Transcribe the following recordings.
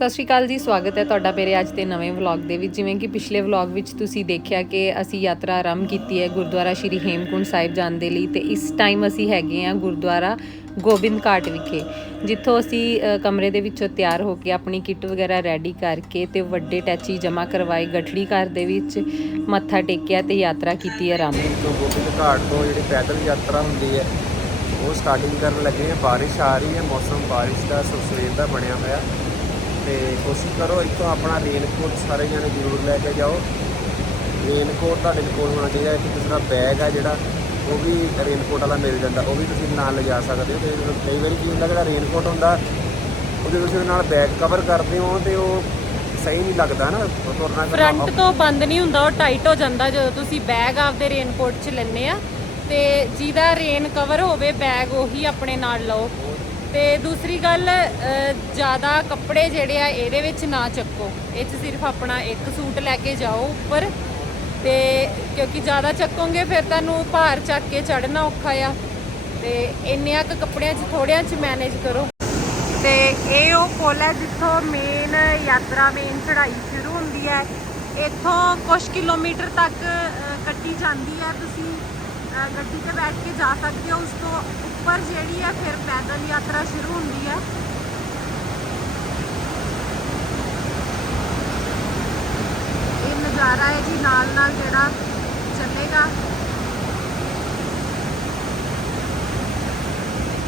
ਸਤਿ ਸ਼੍ਰੀ ਅਕਾਲ ਜੀ, ਸਵਾਗਤ ਹੈ ਤੁਹਾਡਾ ਮੇਰੇ ਅੱਜ ਦੇ ਨਵੇਂ ਵਲੌਗ ਦੇ ਵਿੱਚ। ਜਿਵੇਂ ਕਿ ਪਿਛਲੇ ਵਲੌਗ ਵਿੱਚ ਤੁਸੀਂ ਦੇਖਿਆ ਕਿ ਅਸੀਂ ਯਾਤਰਾ ਆਰੰਭ ਕੀਤੀ ਹੈ ਗੁਰਦੁਆਰਾ ਸ਼੍ਰੀ ਹੇਮਕੁੰਟ ਸਾਹਿਬ ਜਾਣ ਦੇ ਲਈ ਤੇ ਇਸ ਟਾਈਮ ਅਸੀਂ ਹੈਗੇ ਹਾਂ ਗੁਰਦੁਆਰਾ ਗੋਬਿੰਦ ਘਾਟ ਵਿਖੇ, ਜਿੱਥੋਂ ਅਸੀਂ ਕਮਰੇ ਦੇ ਵਿੱਚੋਂ ਤਿਆਰ ਹੋ ਕੇ ਆਪਣੀ ਕਿੱਟ ਵਗੈਰਾ ਰੈਡੀ ਕਰਕੇ ਤੇ ਵੱਡੇ ਟੈਚੀ ਜਮ੍ਹਾਂ ਕਰਵਾਏ, ਗਠੜੀ ਘਰ ਦੇ ਵਿੱਚ ਮੱਥਾ ਟੇਕਿਆ ਤੇ ਯਾਤਰਾ ਕੀਤੀ ਆਰਾਮ ਤੋਂ ਗੋਬਿੰਦ ਘਾਟ ਤੋਂ ਜਿਹੜੀ ਪੈਦਲ ਯਾਤਰਾ ਹੁੰਦੀ ਹੈ, ਉਹ ਸਟਾਰਟਿੰਗ ਕਰਨ ਲੱਗੇ ਹਾਂ। ਬਾਰਿਸ਼ ਆ ਰਹੀ ਹੈ, ਮੌਸਮ ਬਾਰਿਸ਼ ਦਾ, ਸੋ ਸਵੇਰ ਦਾ ਬਣਿਆ ਹੋਇਆ। ਤੇ ਕੋਸ਼ਿਸ਼ ਕਰੋ ਇੱਥੋਂ ਆਪਣਾ ਰੇਨਕੋਟ ਸਾਰੇ ਜਣੇ ਜ਼ਰੂਰ ਲੈ ਕੇ ਜਾਓ। ਰੇਨਕੋਟ ਤੁਹਾਡੇ ਕੋਲ ਹੋਣਾ ਚਾਹੀਦਾ ਇੱਕ ਦੂਸਰਾ ਬੈਗ ਆ ਜਿਹੜਾ ਉਹ ਵੀ ਰੇਨਕੋਟ ਵਾਲਾ ਮਿਲ ਜਾਂਦਾ ਉਹ ਵੀ ਤੁਸੀਂ ਨਾਲ ਲਿਜਾ ਸਕਦੇ ਹੋ। ਤੇ ਕਈ ਵਾਰੀ ਕੀ ਹੁੰਦਾ ਜਿਹੜਾ ਰੇਨਕੋਟ ਹੁੰਦਾ ਉਹ ਜਦੋਂ ਤੁਸੀਂ ਉਹਦੇ ਨਾਲ ਬੈਗ ਕਵਰ ਕਰਦੇ ਹੋ ਤੇ ਉਹ ਸਹੀ ਨਹੀਂ ਲੱਗਦਾ ਨਾ ਤੁਰਨਾ ਫਰੰਟ ਤੋਂ ਬੰਦ ਨਹੀਂ ਹੁੰਦਾ ਉਹ ਟਾਈਟ ਹੋ ਜਾਂਦਾ ਜਦੋਂ ਤੁਸੀਂ ਬੈਗ ਆਪਦੇ ਰੇਨਕੋਟ 'ਚ ਲੈਂਦੇ ਆ। ਤੇ ਜਿਹਦਾ ਰੇਨ ਕਵਰ ਹੋਵੇ ਬੈਗ ਉਹੀ ਆਪਣੇ ਨਾਲ ਲਓ। ਤੇ ਦੂਸਰੀ ਗੱਲ ਜ਼ਿਆਦਾ ਕੱਪੜੇ ਜਿਹੜੇ ਆ, ਇਹਦੇ ਵਿੱਚ ਨਾ ਚੱਕੋ। ਇਹ 'ਚ ਸਿਰਫ ਆਪਣਾ ਇੱਕ ਸੂਟ ਲੈ ਕੇ ਜਾਓ ਉੱਪਰ ਤੇ ਕਿਉਂਕਿ ਜ਼ਿਆਦਾ ਚੱਕੋਗੇ ਫਿਰ ਤੁਹਾਨੂੰ ਭਾਰ ਚੱਕ ਕੇ ਚੜਨਾ ਔਖਾ ਆ। ਤੇ ਇੰਨਿਆਂ ਕੁ ਕੱਪੜਿਆਂ 'ਚ ਥੋੜਿਆਂ 'ਚ ਮੈਨੇਜ ਕਰੋ। ਤੇ ਇਹ ਉਹ ਪੁਲ ਹੈ ਜਿੱਥੋਂ ਮੇਨ ਯਾਤਰਾ ਮੇਨ ਚੜ੍ਹਾਈ ਸ਼ੁਰੂ ਹੁੰਦੀ ਹੈ। ਇੱਥੋਂ ਕੁਝ ਕਿਲੋਮੀਟਰ ਤੱਕ ਕੱਟੀ ਜਾਂਦੀ ਹੈ। ਤੁਸੀਂ ਗੱਡੀ ਤੇ ਬੈਠ ਕੇ ਜਾ ਸਕਦੇ ਹੋ, ਉਸ ਤੋਂ ਉੱਪਰ ਜਿਹੜੀ ਹੈ ਫਿਰ ਪੈਦਲ ਯਾਤਰਾ ਸ਼ੁਰੂ ਹੁੰਦੀ ਹੈ ਇਹ ਨਜ਼ਾਰਾ ਹੈ ਜੀ ਨਾਲ ਨਾਲ ਜਿਹੜਾ ਚੱਲੇਗਾ।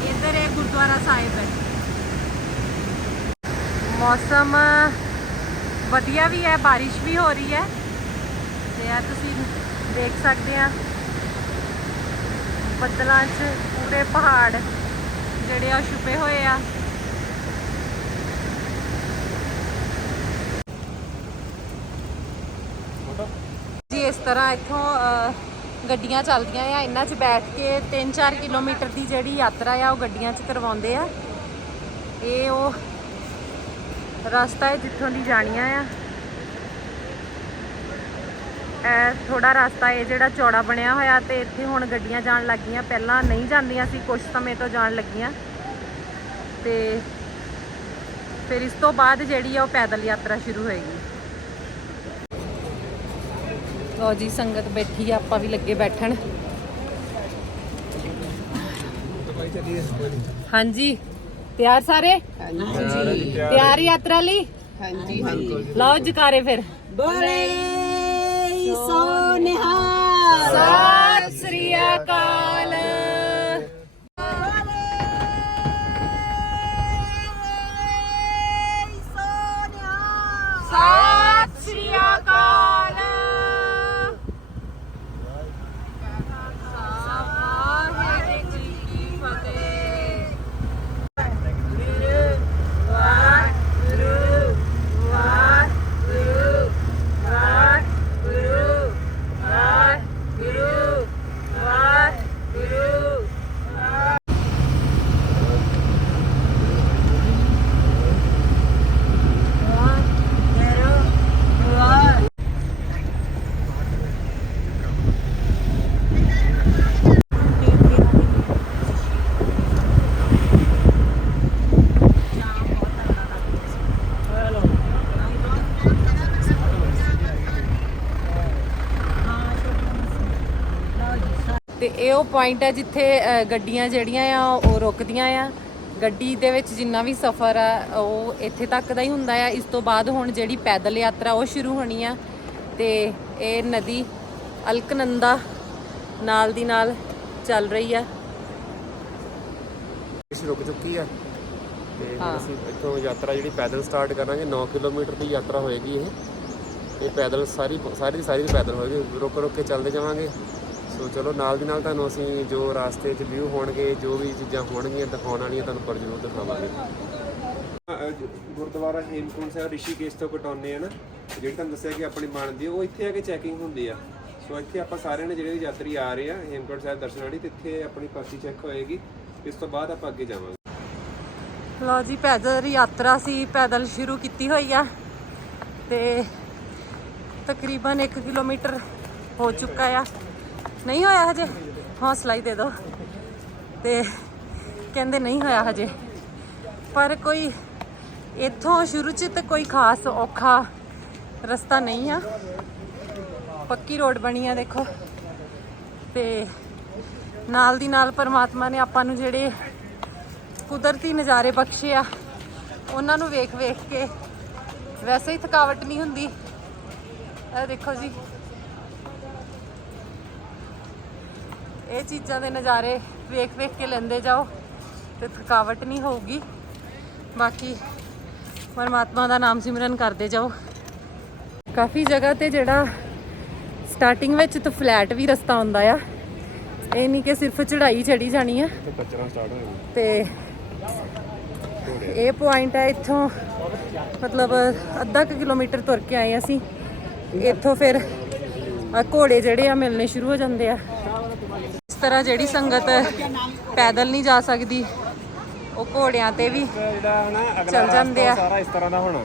ਇੱਧਰ ਇਹ ਗੁਰਦੁਆਰਾ ਸਾਹਿਬ ਹੈ। ਮੌਸਮ ਵਧੀਆ ਵੀ ਹੈ, ਬਾਰਿਸ਼ ਵੀ ਹੋ ਰਹੀ ਹੈ। ਤੇ ਆ ਤੁਸੀਂ ਦੇਖ ਸਕਦੇ ਆ। ਬੱਦਲਾਂ 'ਚ ਪੂਰੇ ਪਹਾੜ ਜਿਹੜੇ ਆ ਛੁਪੇ ਹੋਏ ਆ। ਜੀ ਇਸ ਤਰ੍ਹਾਂ ਇੱਥੋਂ ਅ, ਗੱਡੀਆਂ ਚੱਲਦੀਆਂ ਆ। ਇਹਨਾਂ 'ਚ ਬੈਠ ਕੇ 3-4 ਕਿਲੋਮੀਟਰ ਦੀ ਜਿਹੜੀ ਯਾਤਰਾ ਆ ਉਹ ਗੱਡੀਆਂ 'ਚ ਕਰਵਾਉਂਦੇ ਆ। ਇਹ ਉਹ ਰਸਤਾ ਹੈ ਜਿੱਥੋਂ ਦੀ ਜਾਣੀਆਂ ਆ। ਥੋੜਾ ਰਸਤਾ ਇਹ ਜਿਹੜਾ ਚੌੜਾ ਬਣਿਆ ਹੋਇਆ ਤੇ ਇੱਥੇ ਹੁਣ ਗੱਡੀਆਂ ਜਾਣ ਲੱਗੀਆਂ। ਪਹਿਲਾਂ ਨਹੀਂ ਜਾਂਦੀਆਂ ਸੀ ਕੁਝ ਸਮੇਂ ਤੋਂ ਜਾਣ ਲੱਗੀਆਂ। ਤੇ ਫਿਰ ਇਸ ਤੋਂ ਬਾਅਦ ਜਿਹੜੀ ਆ ਉਹ ਪੈਦਲ ਯਾਤਰਾ ਸ਼ੁਰੂ ਹੋਏਗੀ। ਲੋ ਜੀ ਸੰਗਤ ਬੈਠੀ ਆ ਆਪਾਂ ਵੀ ਲੱਗੇ ਬੈਠਣ। ਹਾਂਜੀ ਤਿਆਰ ਸਾਰੇ? ਹਾਂਜੀ। ਤਿਆਰ ਯਾਤਰਾ ਲਈ? ਹਾਂਜੀ ਹਾਂਜੀ। ਲਓ ਜਕਾਰੇ ਫਿਰ। ਬੋਲੇ। ਸੋਨਿਹਾ ਸਤਿ ਸ੍ਰੀ ਅਕਾਲ ਸਤਿ ਸ੍ਰੀ ਅਕਾਲ ਵਾਹਿਗੁਰੂ ਜੀ ਕੀ ਫਤਿਹ ਵਾਹਿਗੁਰੂ ਵਾਹਿਗੁਰੂ ਵਾਹਿਗੁਰੂ ਵਾਹਿਗੁਰੂ ਵਾਹਿਗੁਰੂ ਤੇ ਇਹ ਉਹ ਪੁਆਇੰਟ ਹੈ ਜਿੱਥੇ ਗੱਡੀਆਂ ਜਿਹੜੀਆਂ ਆ ਉਹ ਰੁਕਦੀਆਂ ਆ। ਗੱਡੀ ਦੇ ਵਿੱਚ ਜਿੰਨਾ ਵੀ ਸਫ਼ਰ ਆ ਉਹ ਇੱਥੇ ਤੱਕ ਦਾ ਹੀ ਹੁੰਦਾ ਆ। ਇਸ ਤੋਂ ਬਾਅਦ ਹੁਣ ਜਿਹੜੀ ਪੈਦਲ ਯਾਤਰਾ ਉਹ ਸ਼ੁਰੂ ਹੋਣੀ ਆ। ਤੇ ਇਹ ਨਦੀ ਅਲਕਨੰਦਾ ਨਾਲ ਦੀ ਨਾਲ ਚੱਲ ਰਹੀ ਆ। ਇਸ ਰੁਕ ਚੁੱਕੀ ਆ। ਤੇ ਹੁਣ। ਅਸੀਂ ਇੱਥੋਂ ਯਾਤਰਾ ਜਿਹੜੀ ਪੈਦਲ ਸਟਾਰਟ ਕਰਾਂਗੇ 9 ਕਿਲੋਮੀਟਰ ਦੀ ਯਾਤਰਾ ਹੋਏਗੀ ਇਹ। ਇਹ ਪੈਦਲ ਸਾਰੀ ਸਾਰੀ ਦੀ ਸਾਰੀ ਪੈਦਲ ਹੋਏਗੀ। ਰੁਕ ਰੁਕ ਕੇ ਚੱਲਦੇ ਜਾਵਾਂਗੇ। ਸੋ ਚਲੋ ਨਾਲ ਦੀ ਨਾਲ ਤੁਹਾਨੂੰ ਅਸੀਂ ਜੋ ਰਾਸਤੇ 'ਚ ਵਿਊ ਹੋਣਗੇ ਜੋ ਵੀ ਚੀਜ਼ਾਂ ਹੋਣਗੀਆਂ ਦਿਖਾਉਣ ਵਾਲੀਆਂ ਤੁਹਾਨੂੰ ਪਰ ਜ਼ਰੂਰ ਦਿਖਾਵਾਂਗੇ। ਗੁਰਦੁਆਰਾ ਹੇਮਕੁੰਟ ਸਾਹਿਬ ਰਿਸ਼ੀਕੇਸ਼ ਤੋਂ ਕਟਾਉਨੇ ਆ ਨਾ ਜਿਹੜੀ ਤੁਹਾਨੂੰ ਦੱਸਿਆ ਕਿ ਆਪਣੀ ਬਣਦੀ ਉਹ ਇੱਥੇ ਆ ਕੇ ਚੈਕਿੰਗ ਹੁੰਦੀ ਆ। ਸੋ ਇੱਥੇ ਆਪਾਂ ਸਾਰਿਆਂ ਨੇ ਜਿਹੜੇ ਵੀ ਯਾਤਰੀ ਆ ਰਹੇ ਆ ਹੇਮਕੁੰਟ ਸਾਹਿਬ ਦਰਸ਼ਨ ਲਈ ਤੇ ਇੱਥੇ ਆਪਣੀ ਪਰਚੀ ਚੈੱਕ ਹੋਏਗੀ ਇਸ ਤੋਂ ਬਾਅਦ ਆਪਾਂ ਅੱਗੇ ਜਾਵਾਂਗੇ। ਲਓ ਜੀ ਪੈਦਲ ਯਾਤਰਾ ਸੀ ਪੈਦਲ ਸ਼ੁਰੂ ਕੀਤੀ ਹੋਈ ਆ ਤੇ ਤਕਰੀਬਨ 1 ਕਿਲੋਮੀਟਰ ਹੋ ਚੁੱਕਾ ਆ। ਨਹੀਂ ਹੋਇਆ ਹਜੇ। ਹੌਸਲਾ ਹੀ ਦੇ ਦਿਓ। ਤੇ ਕਹਿੰਦੇ ਨਹੀਂ ਹੋਇਆ ਹਜੇ। ਪਰ ਕੋਈ ਇੱਥੋਂ ਸ਼ੁਰੂ 'ਚ ਤਾਂ ਕੋਈ ਖਾਸ ਔਖਾ ਰਸਤਾ ਨਹੀਂ ਆ। ਪੱਕੀ ਰੋਡ ਬਣੀ ਆ ਦੇਖੋ। ਤੇ ਨਾਲ ਦੀ ਨਾਲ ਪਰਮਾਤਮਾ ਨੇ ਆਪਾਂ ਨੂੰ ਜਿਹੜੇ ਕੁਦਰਤੀ ਨਜ਼ਾਰੇ ਬਖਸ਼ੇ ਆ, ਉਹਨਾਂ ਨੂੰ ਵੇਖ ਵੇਖ ਕੇ ਵੈਸੇ ਹੀ ਥਕਾਵਟ ਨਹੀਂ ਹੁੰਦੀ। ਇਹ ਦੇਖੋ ਜੀ। ਇਹ ਚੀਜ਼ਾਂ ਦੇ ਨਜ਼ਾਰੇ ਵੇਖ ਵੇਖ ਕੇ ਲੈਂਦੇ ਜਾਓ ਤੇ ਥਕਾਵਟ ਨਹੀਂ ਹੋਊਗੀ। ਬਾਕੀ ਪਰਮਾਤਮਾ ਦਾ ਨਾਮ ਸਿਮਰਨ ਕਰਦੇ ਜਾਓ। ਕਾਫੀ ਜਗ੍ਹਾ ਤੇ ਜਿਹੜਾ ਸਟਾਰਟਿੰਗ ਵਿੱਚ ਤਾਂ ਫਲੈਟ ਵੀ ਰਸਤਾ ਹੁੰਦਾ ਆ। ਇਹ ਨਹੀਂ ਕਿ ਸਿਰਫ ਚੜ੍ਹਾਈ ਚੜੀ ਜਾਣੀ ਆ। ਤੇ ਕਚਰਾ ਸਟਾਰਟ ਹੋ ਜਾਂਦਾ ਤੇ ਇਹ ਪੁਆਇੰਟ ਹੈ ਇੱਥੋਂ ਮਤਲਬ ਅੱਧਾ ਕੁ ਕਿਲੋਮੀਟਰ ਤੁਰ ਕੇ ਆਏ ਅਸੀਂ। ਇੱਥੋਂ ਫਿਰ ਘੋੜੇ ਜਿਹੜੇ ਆ ਮਿਲਣੇ ਸ਼ੁਰੂ ਹੋ ਜਾਂਦੇ ਆ। ਤਰ੍ਹਾਂ ਜਿਹੜੀ ਸੰਗਤ ਪੈਦਲ ਨਹੀਂ ਜਾ ਸਕਦੀ ਉਹ ਘੋੜਿਆਂ ਤੇ ਵੀ ਜਿਹੜਾ ਨਾ ਚੱਲ ਜਾਂਦੇ ਆ। ਸਾਰਾ ਇਸ ਤਰ੍ਹਾਂ ਦਾ ਹੋਣਾ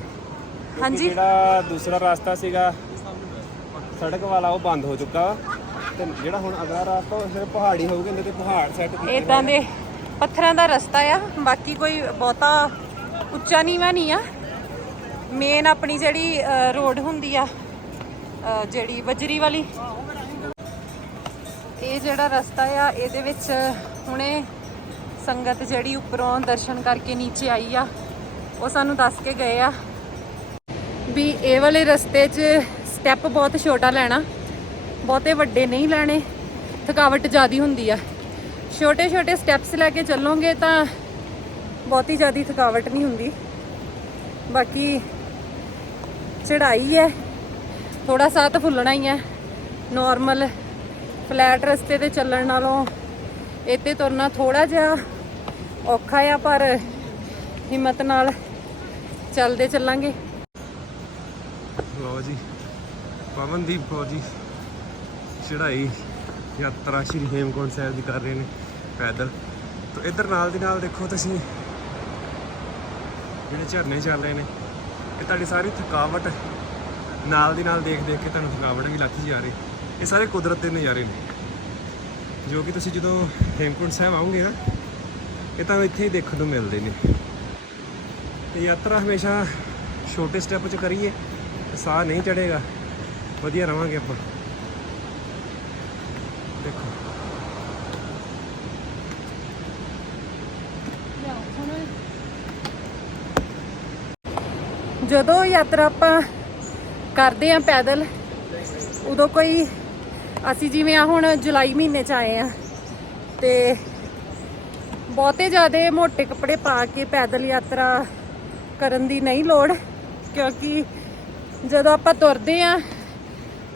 ਹਾਂਜੀ ਜਿਹੜਾ ਦੂਸਰਾ ਰਸਤਾ ਸੀਗਾ ਸੜਕ ਵਾਲਾ ਉਹ ਬੰਦ ਹੋ ਚੁੱਕਾ। ਤੇ ਜਿਹੜਾ ਹੁਣ ਅਗਲਾ ਰਸਤਾ ਉਹ ਸਿਰਫ ਪਹਾੜੀ ਹੋਊਗੀ ਇਹਦੇ ਤੇ ਪਹਾੜ ਸੈੱਟ ਕੀਤੇ ਇਦਾਂ ਦੇ ਪੱਥਰਾਂ ਦਾ ਰਸਤਾ ਆ ਬਾਕੀ ਕੋਈ ਬਹੁਤਾ ਉੱਚਾ ਨੀਵਾਂ ਨਹੀਂ ਆ ਮੇਨ ਆਪਣੀ ਜਿਹੜੀ ਰੋਡ ਹੁੰਦੀ ਆ ਜਿਹੜੀ ਬਜਰੀ ਵਾਲੀ ਇਹ ਜਿਹੜਾ ਰਸਤਾ ਆ, ਇਹਦੇ ਵਿੱਚ ਹੁਣੇ ਸੰਗਤ ਜਿਹੜੀ ਉੱਪਰੋਂ ਦਰਸ਼ਨ ਕਰਕੇ ਨੀਚੇ ਆਈ ਆ, ਉਹ ਸਾਨੂੰ ਦੱਸ ਕੇ ਗਏ ਆ ਵੀ ਇਹ ਵਾਲੇ ਰਸਤੇ 'ਚ ਸਟੈਪ ਬਹੁਤ ਛੋਟਾ ਲੈਣਾ, ਬਹੁਤੇ ਵੱਡੇ ਨਹੀਂ ਲੈਣੇ, ਥਕਾਵਟ ਜ਼ਿਆਦੀ ਹੁੰਦੀ ਆ। ਛੋਟੇ ਛੋਟੇ ਸਟੈਪਸ ਲੈ ਕੇ ਚੱਲੋਗੇ ਤਾਂ ਬਹੁਤੀ ਜ਼ਿਆਦੀ ਥਕਾਵਟ ਨਹੀਂ ਹੁੰਦੀ। ਬਾਕੀ ਚੜ੍ਹਾਈ ਹੈ ਥੋੜਾ ਸਾਹ ਫੁੱਲਣਾ ਹੀ ਹੈ ਨਾਰਮਲ ਫਲੈਟ ਰਸਤੇ ਤੇ ਚੱਲਣ ਨਾਲੋਂ ਇੱਥੇ ਤੁਰਨਾ ਥੋੜਾ ਜਿਹਾ ਔਖਾ ਆ, ਪਰ ਹਿੰਮਤ ਨਾਲ ਚੱਲਦੇ ਚੱਲਾਂਗੇ। ਲਓ ਜੀ, ਪਵਨਦੀਪ ਕੌਰ ਜੀ ਯਾਤਰਾ ਸ਼੍ਰੀ ਹੇਮਕੁੰਟ ਸਾਹਿਬ ਦੀ ਕਰ ਰਹੇ ਨੇ ਪੈਦਲ। ਤਾਂ ਇੱਧਰ ਨਾਲ ਦੀ ਨਾਲ ਦੇਖੋ ਤੁਸੀਂ, ਜਿਹੜੇ ਝਰਨੇ ਚੱਲ ਰਹੇ ਨੇ, ਇਹ ਤੁਹਾਡੀ ਸਾਰੀ ਥਕਾਵਟ ਨਾਲ ਦੀ ਨਾਲ ਦੇਖ ਦੇਖ ਕੇ ਤੁਹਾਨੂੰ ਥਕਾਵਟ ਵੀ ਲੱਥੀ ਜਾ ਰਹੀ। ਇਹ ਸਾਰੇ ਕੁਦਰਤ ਦੇ ਨਜ਼ਾਰੇ ਨੇ। ਜੋ ਕਿ ਤੁਸੀਂ ਜਦੋਂ ਹੇਮਕੁੰਟ ਸਾਹਿਬ ਆਓਗੇ ਨਾ, ਇਹ ਤਾਂ ਇੱਥੇ ਹੀ ਦੇਖਣ ਨੂੰ ਮਿਲਦੇ ਨੇ। ਤੇ ਯਾਤਰਾ ਹਮੇਸ਼ਾ ਛੋਟੇ ਸਟੈਪ 'ਚ ਕਰੀਏ, ਸਾਹ ਨਹੀਂ ਚੜੇਗਾ ਵਧੀਆ ਰਵਾਂਗੇ ਆਪਾਂ। ਦੇਖੋ। ਜਦੋਂ ਯਾਤਰਾ ਆਪਾਂ ਕਰਦੇ ਆ ਪੈਦਲ, ਉਦੋਂ ਕੋਈ ਅਸੀਂ ਜਿਵੇਂ ਆ ਹੁਣ ਜੁਲਾਈ ਮਹੀਨੇ ਚ ਆਏ ਆ ਤੇ ਬਹੁਤੇ ਜ਼ਿਆਦੇ ਮੋٹے ਕੱਪੜੇ ਪਾ ਕੇ ਪੈਦਲ ਯਾਤਰਾ ਕਰਨ ਦੀ ਨਹੀਂ ਲੋੜ, ਕਿਉਂਕਿ ਜਦੋਂ ਆਪਾਂ ਤੁਰਦੇ ਆ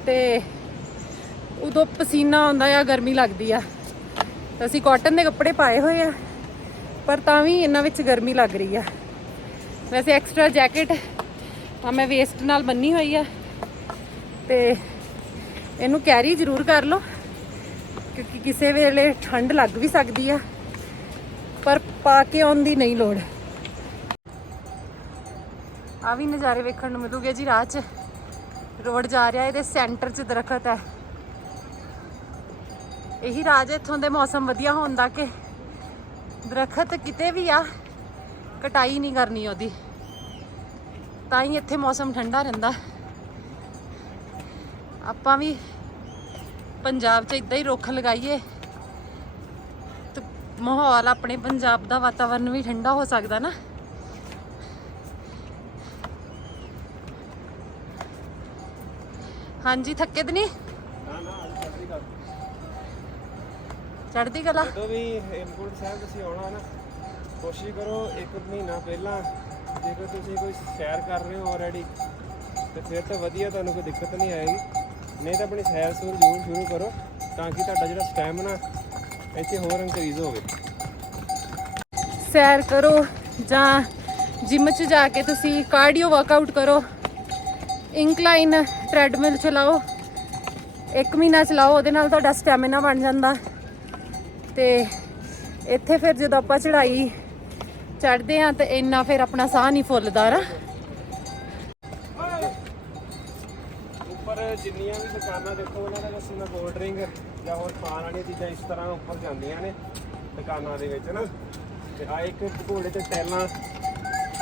ਤੇ ਉਦੋਂ ਪਸੀਨਾ ਆਉਂਦਾ ਆ, ਗਰਮੀ ਲੱਗਦੀ ਆ। ਤਾਂ ਅਸੀਂ ਕਾਟਨ ਦੇ ਕੱਪੜੇ ਪਾਏ ਹੋਏ ਆ, ਪਰ ਤਾਂ ਵੀ ਇਹਨਾਂ ਵਿੱਚ ਗਰਮੀ ਲੱਗ ਰਹੀ ਆ। ਵੈਸੇ ਐਕਸਟਰਾ ਜੈਕਟ ਆ ਮੈਂ ਵੇਸਟ ਨਾਲ ਬੰਨੀ ਹੋਈ ਆ ਤੇ ਇਹਨੂੰ ਕੈਰੀ ਜ਼ਰੂਰ ਕਰ ਲਓ, ਕਿਉਂਕਿ ਕਿਸੇ ਵੇਲੇ ਠੰਡ ਲੱਗ ਵੀ ਸਕਦੀ ਆ, ਪਰ ਪਾ ਕੇ ਆਉਣ ਦੀ ਨਹੀਂ ਲੋੜ। ਆ ਵੀ ਨਜ਼ਾਰੇ ਵੇਖਣ ਨੂੰ ਮਿਲੂਗੇ ਜੀ ਰਾਹ 'ਚ। ਰੋਡ ਜਾ ਰਿਹਾ, ਇਹਦੇ ਸੈਂਟਰ 'ਚ ਦਰਖਤ ਹੈ। ਇਹੀ ਰਾਜ ਇੱਥੋਂ ਦੇ ਮੌਸਮ ਵਧੀਆ ਹੋਣ ਦਾ ਕਿ ਦਰਖਤ ਕਿਤੇ ਵੀ ਆ, ਕਟਾਈ ਨਹੀਂ ਕਰਨੀ ਉਹਦੀ। ਤਾਂ ਹੀ ਇੱਥੇ ਮੌਸਮ ਠੰਡਾ ਰਹਿੰਦਾ। ਆਪਾਂ ਵੀ ਪੰਜਾਬ 'ਚ ਇਦਾਂ ਹੀ ਰੁੱਖ ਲਗਾਈਏ ਤੇ ਮਾਹੌਲ ਆਪਣੇ ਪੰਜਾਬ ਦਾ ਵਾਤਾਵਰਨ ਵੀ ਠੰਡਾ ਹੋ ਸਕਦਾ ਨਾ। ਹਾਂਜੀ ਥੱਕੇ ਤੇ ਨਹੀਂ? ਚੜ੍ਹਦੀ ਕਲਾ। ਜਦੋਂ ਵੀ ਹੇਮਕੁੰਟ ਸਾਹਿਬ ਤੁਸੀਂ ਆਉਣਾ ਨਾ ਕੋਸ਼ਿਸ਼ ਕਰੋ ਇੱਕ ਮਹੀਨਾ ਪਹਿਲਾਂ ਜੇਕਰ ਤੁਸੀਂ ਕੋਈ ਸੈਰ ਕਰ ਰਹੇ ਹੋ ਆਲਰੇਡੀ ਤੇ ਫਿਰ ਤਾਂ ਵਧੀਆ ਤੁਹਾਨੂੰ ਕੋਈ ਦਿੱਕਤ ਨਹੀਂ ਆਏਗੀ। ਨਹੀਂ ਤਾਂ ਆਪਣੀ ਸੈਰ ਸੂਰ ਜ਼ਰੂਰ ਸ਼ੁਰੂ ਕਰੋ ਤਾਂ ਕਿ ਤੁਹਾਡਾ ਜਿਹੜਾ ਸਟੈਮਿਨਾ ਇੱਥੇ ਹੋਰ ਇਨਕਰੀਜ਼ ਹੋਵੇ। ਸੈਰ ਕਰੋ ਜਾਂ ਜਿਮ 'ਚ ਜਾ ਕੇ ਤੁਸੀਂ ਕਾਰਡੀਓ ਵਰਕਆਊਟ ਕਰੋ। ਇਨਕਲਾਈਨ ਟ੍ਰੈਡਮਿਲ ਚਲਾਓ। ਇੱਕ ਮਹੀਨਾ ਚਲਾਓ, ਉਹਦੇ ਨਾਲ ਤੁਹਾਡਾ ਸਟੈਮਿਨਾ ਬਣ ਜਾਂਦਾ। ਤੇ ਇੱਥੇ ਫਿਰ ਜਦੋਂ ਆਪਾਂ ਚੜ੍ਹਾਈ ਚੜਦੇ ਆ ਤੇ ਇੰਨਾ ਫਿਰ ਆਪਣਾ ਸਾਹ ਨਹੀਂ ਫੁੱਲਦਾ ਨਾ ਉੱਪਰ ਜਿੰਨੀਆਂ ਵੀ ਦੁਕਾਨਾਂ ਦੇਖੋ, ਉਹਨਾਂ ਦਾ ਵਿੱਚ ਨਾ ਕੋਲਡ ਡਰਿੰਕ ਜਾਂ ਹੋਰ ਖਾਣ ਵਾਲੀਆਂ ਚੀਜ਼ਾਂ ਇਸ ਤਰ੍ਹਾਂ ਉੱਪਰ ਜਾਂਦੀਆਂ ਨੇ ਦੁਕਾਨਾਂ ਦੇ ਵਿੱਚ ਨਾ ਤੇ ਆ ਇੱਕ ਘੋੜੇ ਤੇ ਟੈਲਾਂ,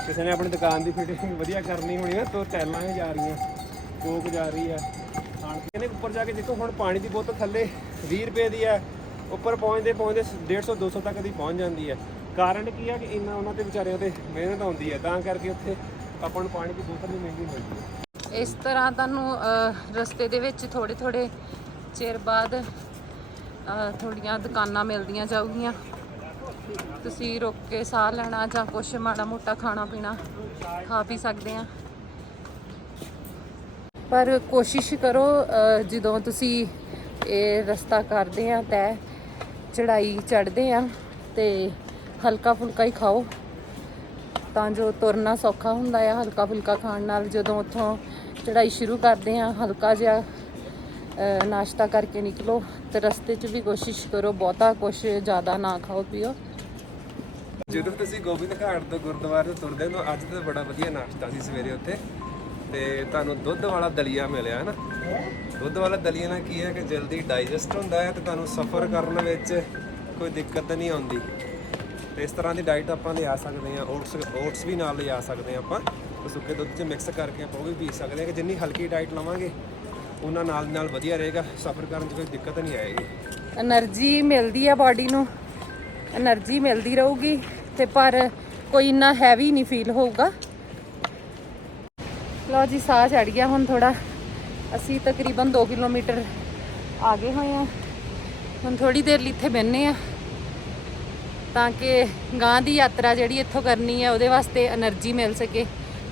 ਕਿਸੇ ਨੇ ਆਪਣੀ ਦੁਕਾਨ ਦੀ ਫਿਟਿੰਗ ਵਧੀਆ ਕਰਨੀ ਹੋਣੀ ਆ, ਤੋਂ ਟੈਲਾਂ ਹੀ ਜਾ ਰਹੀਆਂ, ਕੋਕ ਜਾ ਰਹੀ ਹੈ ਖਾਣ ਪੀਣ ਦੇ ਉੱਪਰ ਜਾ ਕੇ ਦੇਖੋ, ਹੁਣ ਪਾਣੀ ਦੀ ਬੋਤਲ ਥੱਲੇ 20 ਰੁਪਏ ਦੀ ਹੈ ਉੱਪਰ ਪਹੁੰਚਦੇ ਪਹੁੰਚਦੇ 150 200 ਤੱਕ ਦੀ ਪਹੁੰਚ ਜਾਂਦੀ ਹੈ ਕਾਰਨ ਕੀ ਆ ਕਿ ਇੰਨਾ ਉਹਨਾਂ ਤੇ ਵਿਚਾਰਿਆਂ ਤੇ ਮਿਹਨਤ ਆਉਂਦੀ ਹੈ ਤਾਂ ਕਰਕੇ ਉੱਥੇ ਆਪਾਂ ਨੂੰ ਪਾਣੀ ਦੀ ਬੋਤਲ ਵੀ ਮਹਿੰਗੀ ਮਿਲਦੀ ਹੈ ਇਸ ਤਰ੍ਹਾਂ ਤੁਹਾਨੂੰ ਰਸਤੇ ਦੇ ਵਿੱਚ ਥੋੜੇ ਥੋੜੇ ਚਿਰ ਬਾਅਦ ਅਹ, ਥੋੜੀਆਂ ਦੁਕਾਨਾਂ ਮਿਲਦੀਆਂ ਜਾਊਗੀਆਂ। ਤੁਸੀਂ ਰੁਕ ਕੇ ਸਾਹ ਲੈਣਾ ਜਾਂ ਕੁਛ ਮਾੜਾ ਮੋਟਾ ਖਾਣਾ ਪੀਣਾ ਖਾ ਪੀ ਸਕਦੇ ਆ। ਪਰ ਕੋਸ਼ਿਸ਼ ਕਰੋ ਜਦੋਂ ਤੁਸੀਂ ਇਹ ਰਸਤਾ ਕਰਦੇ ਆ ਤੈ ਚੜਾਈ ਚੜਦੇ ਆ ਤੇ ਹਲਕਾ ਫੁਲਕਾ ਹੀ ਖਾਓ। ਤਾਂ ਜੋ ਤੁਰਨਾ ਸੌਖਾ ਹੁੰਦਾ ਆ ਹਲਕਾ ਫੁਲਕਾ ਖਾਣ ਨਾਲ ਜਦੋਂ ਉੱਥੋਂ ਚੜਾਈ ਸ਼ੁਰੂ ਕਰਦੇ ਹਾਂ, ਹਲਕਾ ਜਿਹਾ ਨਾਸ਼ਤਾ ਕਰਕੇ ਨਿਕਲੋ ਤੇ ਰਸਤੇ 'ਚ ਵੀ ਕੋਸ਼ਿਸ਼ ਕਰੋ ਬਹੁਤਾ ਕੁਛ ਜ਼ਿਆਦਾ ਨਾ ਖਾਓ, ਪੀਓ। ਜਦੋਂ ਤੁਸੀਂ ਗੋਬਿੰਦ ਘਾਟ ਤੋਂ ਗੁਰਦੁਆਰੇ ਤੋਂ ਤੁਰਦੇ ਹੋ ਅੱਜ ਤਾਂ ਬੜਾ ਵਧੀਆ ਨਾਸ਼ਤਾ ਸੀ ਸਵੇਰੇ ਉੱਥੇ। ਤੇ ਤੁਹਾਨੂੰ ਦੁੱਧ ਵਾਲਾ ਦਲੀਆ ਮਿਲਿਆ, ਹੈ ਨਾ? ਦੁੱਧ ਵਾਲਾ ਦਲੀਆ ਨਾਲ ਕੀ ਹੈ ਕਿ ਜਲਦੀ ਡਾਈਜੈਸਟ ਹੁੰਦਾ ਹੈ ਤੇ ਤੁਹਾਨੂੰ ਸਫ਼ਰ ਕਰਨ ਵਿੱਚ ਕੋਈ ਦਿੱਕਤ ਨਹੀਂ ਆਉਂਦੀ। ਤੇ ਇਸ ਤਰ੍ਹਾਂ ਦੀ ਡਾਈਟ ਆਪਾਂ ਲਿਆ ਸਕਦੇ ਹਾਂ, ਓਟਸ ਓਟਸ ਵੀ ਨਾਲ ਲਿਆ ਸਕਦੇ ਹਾਂ ਆਪਾਂ। ਉਹ ਸੁੱਕੇ ਦੁੱਧ 'ਚ ਮਿਕਸ ਕਰਕੇ ਆਪਾਂ ਉਹ ਵੀ ਪੀ ਸਕਦੇ ਆ ਕਿ ਜਿੰਨੀ ਹਲਕੀ ਡਾਈਟ ਲਵਾਂਗੇ, ਉਹਨਾਂ ਨਾਲ ਨਾਲ ਵਧੀਆ ਰਹੇਗਾ। ਸਫਰ ਕਰਨ 'ਚ ਕੋਈ ਦਿੱਕਤ ਨਹੀਂ ਆਏਗੀ। એનર્ਜੀ ਮਿਲਦੀ ਆ ਬਾਡੀ ਨੂੰ। એનર્ਜੀ ਮਿਲਦੀ ਰਹੂਗੀ ਤੇ ਪਰ ਕੋਈ ਇੰਨਾ ਹੈਵੀ ਨਹੀਂ ਫੀਲ ਹੋਊਗਾ। ਲਓ ਜੀ, ਸਾਹ ਚੜ ਗਿਆ ਹੁਣ ਥੋੜਾ ਅਸੀਂ ਤਕਰੀਬਨ 2 ਕਿਲੋਮੀਟਰ ਆ ਗਏ ਹੋਏ ਆ ਹੁਣ ਥੋੜੀ ਦੇਰ ਲਈ ਇੱਥੇ ਬੈੰਨੇ ਆ ਤਾਂ ਕਿ ਗਾਂ ਦੀ ਯਾਤਰਾ ਜਿਹੜੀ ਇੱਥੋਂ ਕਰਨੀ ਹੈ ਉਹਦੇ ਵਾਸਤੇ એનર્ਜੀ ਮਿਲ ਸਕੇ।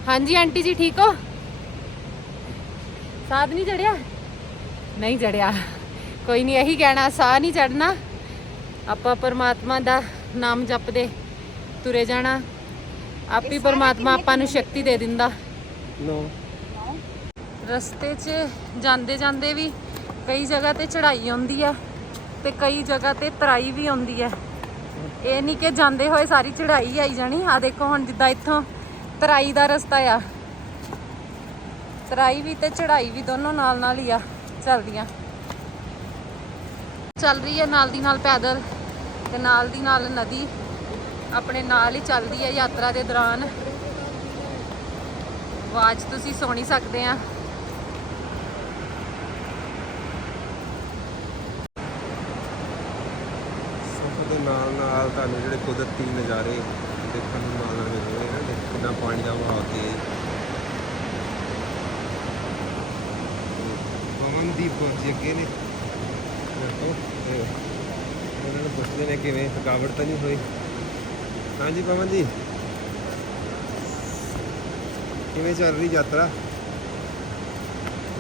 ਹਾਂਜੀ ਆਂਟੀ ਜੀ ਠੀਕ ਹੋ? ਸਾਧ ਨਹੀਂ ਚੜਿਆ? ਨਹੀਂ ਚੜਿਆ। ਕੋਈ ਨਹੀਂ ਇਹੀ ਕਹਿਣਾ ਸਾਹ ਨਹੀਂ ਚੜਨਾ ਆਪਾਂ ਪਰਮਾਤਮਾ ਦਾ ਨਾਮ ਜਪਦੇ ਤੁਰੇ ਜਾਣਾ। ਆਪੀ ਪਰਮਾਤਮਾ ਆਪਾਂ ਨੂੰ ਸ਼ਕਤੀ ਦੇ ਦਿੰਦਾ। ਨੋ ਰਸਤੇ 'ਚ ਜਾਂਦੇ ਜਾਂਦੇ ਵੀ ਕਈ ਜਗ੍ਹਾ ਤੇ ਚੜ੍ਹਾਈ ਆਉਂਦੀ ਆ ਤੇ ਕਈ ਜਗ੍ਹਾ ਤੇ ਤਰਾਈ ਵੀ ਆਉਂਦੀ ਆ। ਇਹ ਨਹੀਂ ਕਿ ਜਾਂਦੇ ਹੋਏ ਸਾਰੀ ਚੜ੍ਹਾਈ ਆਈ ਜਾਣੀ। ਆ ਦੇਖੋ ਹੁਣ ਜਿੱਦਾਂ ਇੱਥੋਂ ਤਰਾਈ ਦਾ ਰਸਤਾ ਆ। ਤਰਾਈ ਵੀ ਤੇ ਚੜ੍ਹਾਈ ਵੀ ਦੋਨੋਂ ਨਾਲ ਨਾਲ ਹੀ ਆ, ਚੱਲਦੀਆਂ। ਚੱਲ ਰਹੀ ਹੈ ਨਾਲ ਦੀ ਨਾਲ ਪੈਦਲ ਤੇ ਨਾਲ ਦੀ ਨਾਲ ਨਦੀ ਆਪਣੇ ਨਾਲ ਹੀ ਚੱਲਦੀ ਹੈ ਯਾਤਰਾ ਦੇ ਦੌਰਾਨ। ਆਵਾਜ਼ ਤੁਸੀਂ ਸੁਣੀ ਸਕਦੇ ਆ। ਸਫ਼ਰ ਦੇ ਨਾਲ ਨਾਲ ਤੁਹਾਨੂੰ ਜਿਹੜੇ ਕੁਦਰਤੀ ਨਜ਼ਾਰੇ ਦੇਖਣ ਨੂੰ ਨਾਲ ਮਿਲਦੇ ਕਿੰਨਾ ਪਾਣੀ ਦਾ ਵਹਾਅ ਤੇਜ਼ ਪਵਨਦੀਪ ਜੀ ਅੱਗੇ ਨੇ। ਦੇਖੋ ਇਹ ਉਹਨਾਂ ਨੂੰ ਪੁੱਛਦੇ ਨੇ ਕਿਵੇਂ ਥਕਾਵਟ ਤਾਂ ਨਹੀਂ ਹੋਈ? ਹਾਂਜੀ ਪਵਨ ਜੀ। ਕਿਵੇਂ ਚੱਲ ਰਹੀ ਯਾਤਰਾ?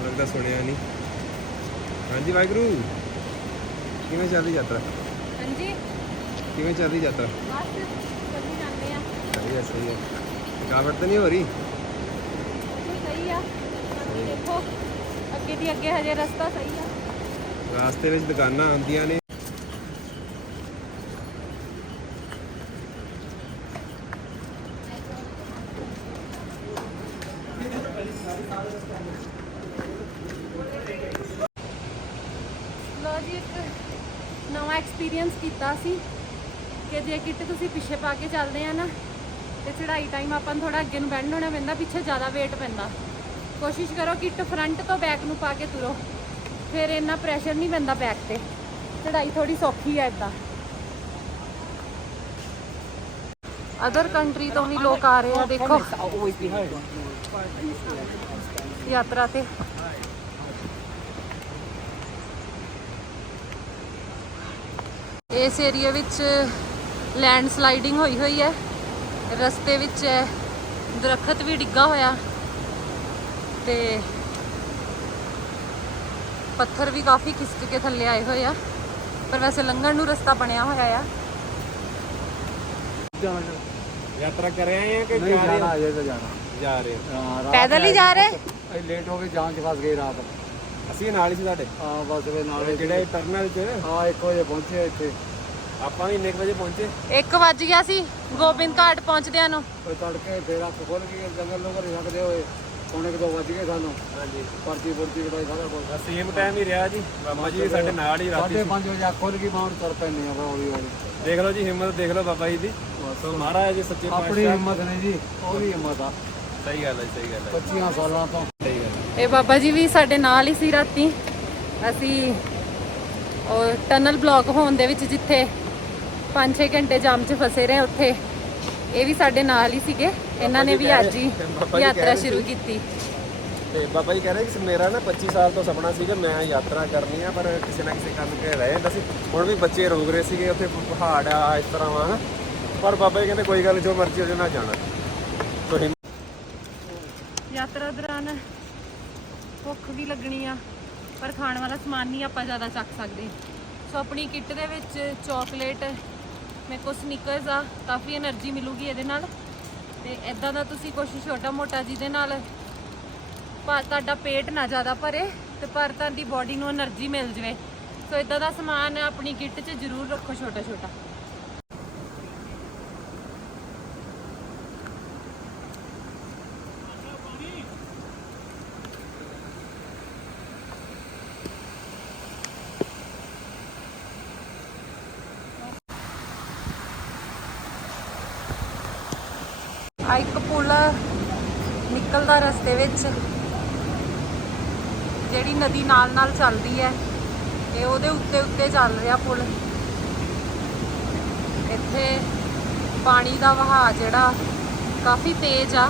ਲੱਗਦਾ ਸੁਣਿਆ ਨਹੀਂ। ਹਾਂਜੀ ਵਾਹਿਗੁਰੂ। ਕਿਵੇਂ ਚੱਲ ਰਹੀ ਯਾਤਰਾ? ਹਾਂਜੀ। ਕਿਵੇਂ ਚੱਲ ਰਹੀ ਯਾਤਰਾ? ਬਸ ਚੱਲੀ ਜਾਂਦੇ ਆ। ਸਹੀ ਹੈ ਸਹੀ ਹੈ। ਥਕਾਵਟ ਤਾਂ ਨਹੀਂ ਹੋ ਰਹੀ? ਸਹੀ ਆ। ਬਾਕੀ ਦੇਖੋ ਅੱਗੇ ਦੀ ਅੱਗੇ ਹਜੇ ਰਸਤਾ ਸਹੀ ਆ। ਰਾਸਤੇ ਵਿੱਚ ਦੁਕਾਨਾਂ ਆਉਂਦੀਆਂ ਨੇ। ਲੋ ਜੀ ਇੱਕ ਨਵਾਂ ਐਕਸਪੀਰੀਅੰਸ ਕੀਤਾ ਸੀ। ਕਿ ਜੇ ਕਿੱਟ ਤੁਸੀਂ ਪਿੱਛੇ ਪਾ ਕੇ ਚੱਲਦੇ ਆ ਨਾ ਤੇ ਚੜਾਈ ਟਾਈਮ ਆਪਾਂ ਨੂੰ ਥੋੜਾ ਅੱਗੇ ਨੂੰ ਬੈਂਡ ਹੋਣਾ ਪੈਂਦਾ, ਪਿੱਛੇ ਜ਼ਿਆਦਾ weight ਪੈਂਦਾ। ਕੋਸ਼ਿਸ਼ ਕਰੋ ਕਿ ਕਿੱਟ ਫਰੰਟ ਤੋਂ ਬੈਕ ਨੂੰ ਪਾ ਕੇ ਤੁਰੋ। ਫਿਰ ਇੰਨਾ ਪ੍ਰੈਸ਼ਰ ਨਹੀਂ ਪੈਂਦਾ ਬੈਕ ਤੇ। ਚੜਾਈ ਥੋੜੀ ਸੌਖੀ ਹੈ ਇਦਾਂ ਅਦਰ ਕੰਟਰੀ ਤੋਂ ਵੀ ਲੋਕ ਆ ਰਹੇ ਆ, ਦੇਖੋ। ਯਾਤਰਾ ਤੇ। ਇਸ ਏਰੀਆ ਵਿੱਚ ਲੈਂਡ ਸਲਾਈਡਿੰਗ ਹੋਈ ਹੋਈ ਹੈ। ਰਸਤੇ ਵਿੱਚ ਦਰਖਤ ਵੀ ਡਿੱਗਾ ਹੋਇਆ ਤੇ ਪੱਥਰ ਵੀ ਕਾਫੀ ਖਿਸਕ ਕੇ ਥੱਲੇ ਆਏ ਹੋਏ ਆ। ਪਰ ਵੈਸੇ ਲੰਘਣ ਨੂੰ ਰਸਤਾ ਬਣਿਆ ਹੋਇਆ ਆ। ਯਾਤਰਾ ਕਰ ਰਹੇ ਆ ਕਿ ਜਾ ਰਹੇ ਆ ਜਾ ਰਹੇ ਹਾਂ। ਪੈਦਲ ਹੀ ਜਾ ਰਹੇ? ਅਸੀਂ ਲੇਟ ਹੋ ਗਏ ਜਾਮ ਚ ਫਸ ਗਏ ਰਾਤ। ਅਸੀਂ ਨਾਲ ਹੀ ਸੀ ਤੁਹਾਡੇ? ਹਾਂ ਬਸ ਵੇ ਨਾਲ ਕਿਹੜੇ ਟਰਮੀਨਲ ਤੇ ਹਾਂ 1 ਵਜੇ ਪਹੁੰਚੇ ਇੱਥੇ। ਆਪਾਂ ਵੀ ਇੰਨੇ ਵਜੇ ਪਹੁੰਚੇ। 1 ਵਜ ਗਿਆ ਸੀ ਗੋਬਿੰਦ ਘਾਟ ਪਹੁੰਚਦਿਆਂ ਨੂੰ। ਤੇ ਤੜਕੇ ਫੇਰ ਹੱਥ ਖੋਲ ਕੇ ਜੰਗਲ ਲੋਕ ਨਹੀਂ ਸਕਦੇ ਹੋਏ। ਪੌਣੇ ਕੁ ਦੋ ਵੱਜ ਗਏ ਸਾਨੂੰ। ਹਾਂਜੀ। ਪਰਚੀ ਪੁਰਚੀ ਕਟਾਈ ਸਾਰਾ ਕੁਝ ਸੇਮ ਟਾਈਮ ਹੀ ਰਿਹਾ ਜੀ। ਬਾਬਾ ਜੀ ਸਾਡੇ ਨਾਲ ਹੀ ਰਾਤੀ 5:30 ਵਜੇ ਅੱਖ ਖੋਲ ਕੇ ਮਾਂ ਨੂੰ ਤੁਰ ਪੈਣੀ ਆ ਹੌਲੀ ਹੌਲੀ। ਦੇਖ ਲਓ ਜੀ ਹਿੰਮਤ ਦੇਖ ਲਓ ਬਾਬਾ ਜੀ ਦੀ। ਸੋ ਮਹਾਰਾਜ ਜੀ ਸੱਚੇ ਪਾਤਸ਼ਾਹ। ਆਪਣੀ ਹਿੰਮਤ ਨਹੀਂ ਜੀ ਉਹ ਵੀ ਹਿੰਮਤ ਆ। ਸਹੀ ਗੱਲ ਹੈ ਸਹੀ ਗੱਲ ਹੈ। 25 ਸਾਲਾਂ ਤੋਂ। ਸਹੀ ਗੱਲ ਹੈ। ਇਹ ਬਾਬਾ ਜੀ ਵੀ ਸਾਡੇ ਨਾਲ ਹੀ ਸੀ ਰਾਤੀ। ਅਸੀਂ ਔਰ ਟਨਲ ਬਲੌਕ ਹੋਣ ਦੇ ਵਿੱਚ ਜਿੱਥੇ 5-6 ਘੰਟੇ ਜਾਮ 'ਚ ਫਸੇ ਰਹੇ ਉੱਥੇ। ਇਹ ਵੀ ਸਾਡੇ ਨਾਲ ਹੀ ਸੀਗੇ। ਇਹਨਾਂ ਨੇ ਵੀ ਅੱਜ ਹੀ ਬਾਬਾ ਜੀ ਯਾਤਰਾ ਸ਼ੁਰੂ। ਕੀਤੀ। ਤੇ ਬਾਬਾ ਜੀ ਕਹਿ ਰਹੇ ਕਿ ਮੇਰਾ ਨਾ 25 ਸਾਲ ਤੋਂ ਸੁਪਨਾ ਸੀ ਕਿ ਮੈਂ ਯਾਤਰਾ ਕਰਨੀ ਆ ਪਰ ਕਿਸੇ ਨਾ ਕਿਸੇ ਕੰਮ ਕੇ ਰਹਿ ਜਾਂਦਾ ਸੀ। ਹੁਣ ਵੀ ਬੱਚੇ ਰੋਕ ਰਹੇ ਸੀਗੇ ਉੱਥੇ ਪਹਾੜ ਆ ਇਸ ਤਰ੍ਹਾਂ ਵਾ ਪਰ ਬਾਬਾ ਜੀ ਕਹਿੰਦੇ ਕੋਈ ਗੱਲ ਜੋ ਮਰਜ਼ੀ ਹੋ ਜਾਣਾ। ਸੋ ਹਿੰਮ- ਯਾਤਰਾ ਦੌਰਾਨ ਭੁੱਖ ਵੀ ਲੱਗਣੀ ਆ ਪਰ ਖਾਣ ਵਾਲਾ ਸਮਾਨ ਨਹੀਂ ਆਪਾਂ ਜ਼ਿਆਦਾ ਚੱਕ ਸਕਦੇ। ਸੋ ਆਪਣੀ ਕਿੱਟ ਦੇ ਵਿੱਚ ਚਾਕਲੇਟ ਮੇਰੇ ਕੋਲ ਸਨੀਕਰਸ ਆ, ਕਾਫੀ એનર્ਜੀ ਮਿਲੂਗੀ ਇਹਦੇ ਨਾਲ। ਤੇ ਐਦਾਂ ਦਾ ਤੁਸੀਂ ਕੁਝ ਛੋਟਾ ਮੋਟਾ ਜਿਹਦੇ ਨਾਲ ਪਰ ਤੁਹਾਡਾ ਪੇਟ ਨਾ ਜ਼ਿਆਦਾ ਭਰੇ ਤੇ ਪਰ ਤੁਹਾਡੀ ਬਾਡੀ ਨੂੰ એનર્ਜੀ ਮਿਲ ਜਵੇ। ਸੋ ਇਦਾਂ ਦਾ ਸਮਾਨ ਆਪਣੀ ਕਿੱਟ 'ਚ ਜ਼ਰੂਰ ਰੱਖੋ ਛੋਟਾ ਛੋਟਾ ਵਿੱਚ ਜਿਹੜੀ ਨਦੀ ਨਾਲ ਨਾਲ ਚੱਲਦੀ ਹੈ, ਇਹ ਉਹਦੇ ਉੱਤੇ ਉੱਤੇ ਚੱਲ ਰਿਹਾ ਪੁਲ। ਇੱਥੇ ਪਾਣੀ ਦਾ ਵਹਾਅ ਜਿਹੜਾ ਕਾਫੀ ਤੇਜ਼ ਆ।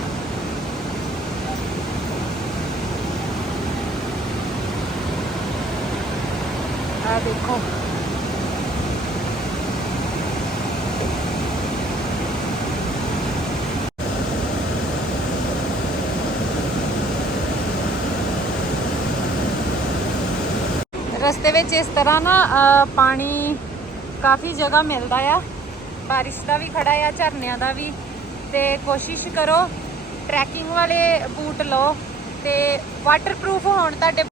ਆ ਦੇਖੋ। ਰਸਤੇ ਵਿੱਚ ਇਸ ਤਰ੍ਹਾਂ ਨਾ ਪਾਣੀ ਕਾਫੀ ਜਗ੍ਹਾ ਮਿਲਦਾ ਆ। ਬਾਰਿਸ਼ ਦਾ ਵੀ ਖੜਾ ਆ, ਝਰਨਿਆਂ ਦਾ ਵੀ। ਤੇ ਕੋਸ਼ਿਸ਼ ਕਰੋ ਟਰੈਕਿੰਗ ਵਾਲੇ ਬੂਟ ਲਓ। ਤੇ ਵਾਟਰਪ੍ਰੂਫ ਹੋਣ ਤੁਹਾਡੇ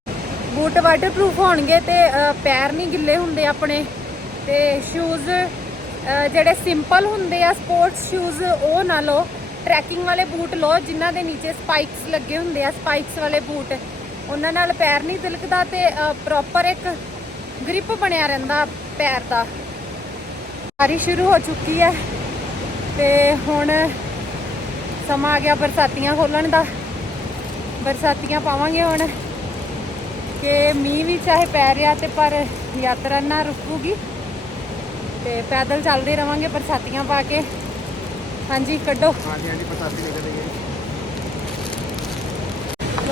ਬੂਟ ਵਾਟਰਪ੍ਰੂਫ ਹੋਣਗੇ ਤੇ ਪੈਰ ਨਹੀਂ ਗਿੱਲੇ ਹੁੰਦੇ ਆਪਣੇ। ਤੇ ਸ਼ੂਜ਼ ਜਿਹੜੇ ਸਿੰਪਲ ਹੁੰਦੇ ਆ ਸਪੋਰਟਸ ਸ਼ੂਜ਼ ਉਹ ਨਾ ਲਓ। ਟਰੈਕਿੰਗ ਵਾਲੇ ਬੂਟ ਲਓ, ਜਿਨ੍ਹਾਂ ਦੇ ਨੀਚੇ ਸਪਾਈਕਸ ਲੱਗੇ ਹੁੰਦੇ ਆ ਸਪਾਈਕਸ ਵਾਲੇ ਬੂਟ। ਉਹਨਾਂ ਨਾਲ ਪੈਰ ਨਹੀਂ ਤਿਲਕਦਾ ਤੇ ਪ੍ਰੋਪਰ ਇੱਕ ਗ੍ਰਿਪ ਬਣਿਆ ਰਹਿੰਦਾ ਪੈਰ ਦਾ। ਬਾਰਿਸ਼ ਸ਼ੁਰੂ ਹੋ ਚੁੱਕੀ ਹੈ ਤੇ ਹੁਣ ਸਮਾਂ ਆ ਗਿਆ ਬਰਸਾਤੀਆਂ ਖੋਲਣ ਦਾ। ਬਰਸਾਤੀਆਂ ਪਾਵਾਂਗੇ ਹੁਣ ਕਿ ਮੀਂਹ ਵੀ ਚਾਹੇ ਪੈ ਰਿਹਾ ਤੇ ਪਰ ਯਾਤਰਾ ਨਾ ਰੁਕੂਗੀ। ਤੇ ਪੈਦਲ ਚੱਲਦੇ ਰਵਾਂਗੇ ਬਰਸਾਤੀਆਂ ਪਾ ਕੇ। ਹਾਂਜੀ, ਕੱਢੋ। ਹਾਂਜੀ ਹਾਂਜੀ ਪਤਾਸੀ ਨਿਕਲ ਗਈ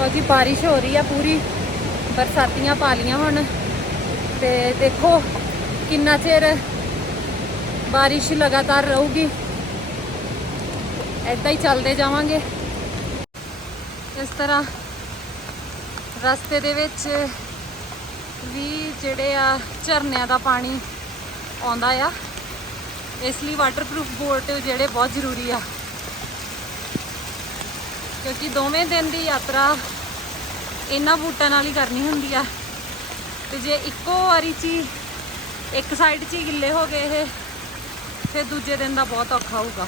ਲੋ ਜੀ, ਬਾਰਿਸ਼ ਹੋ ਰਹੀ ਆ ਪੂਰੀ। ਬਰਸਾਤੀਆਂ ਪਾ ਲੀਆਂ ਹੁਣ। ਤੇ ਦੇਖੋ ਕਿੰਨਾ ਚਿਰ ਬਾਰਿਸ਼ ਲਗਾਤਾਰ ਰਹੂਗੀ। ਐਦਾਂ ਹੀ ਚੱਲਦੇ ਜਾਵਾਂਗੇ। ਇਸ ਤਰ੍ਹਾਂ ਰਸਤੇ ਦੇ ਵਿੱਚ ਵੀ ਜਿਹੜੇ ਆ ਝਰਨਿਆਂ ਦਾ ਪਾਣੀ ਆਉਂਦਾ ਆ। ਇਸ ਲਈ ਵਾਟਰਪ੍ਰੂਫ ਬੋਟ ਜਿਹੜੇ ਬਹੁਤ ਜ਼ਰੂਰੀ ਆ। ਕਿਉਂਕਿ ਦੋਵੇਂ ਦਿਨ ਦੀ ਯਾਤਰਾ ਇਹਨਾਂ ਬੂਟਾਂ ਨਾਲ ਹੀ ਕਰਨੀ ਹੁੰਦੀ ਆ। ਤੇ ਜੇ ਇੱਕੋ ਵਾਰੀ ਚ ਹੀ, ਇੱਕ ਸਾਈਡ 'ਚ ਹੀ ਗਿੱਲੇ ਹੋ ਗਏ ਇਹ, ਫਿਰ ਦੂਜੇ ਦਿਨ ਦਾ ਬਹੁਤ ਔਖਾ ਹੋਊਗਾ।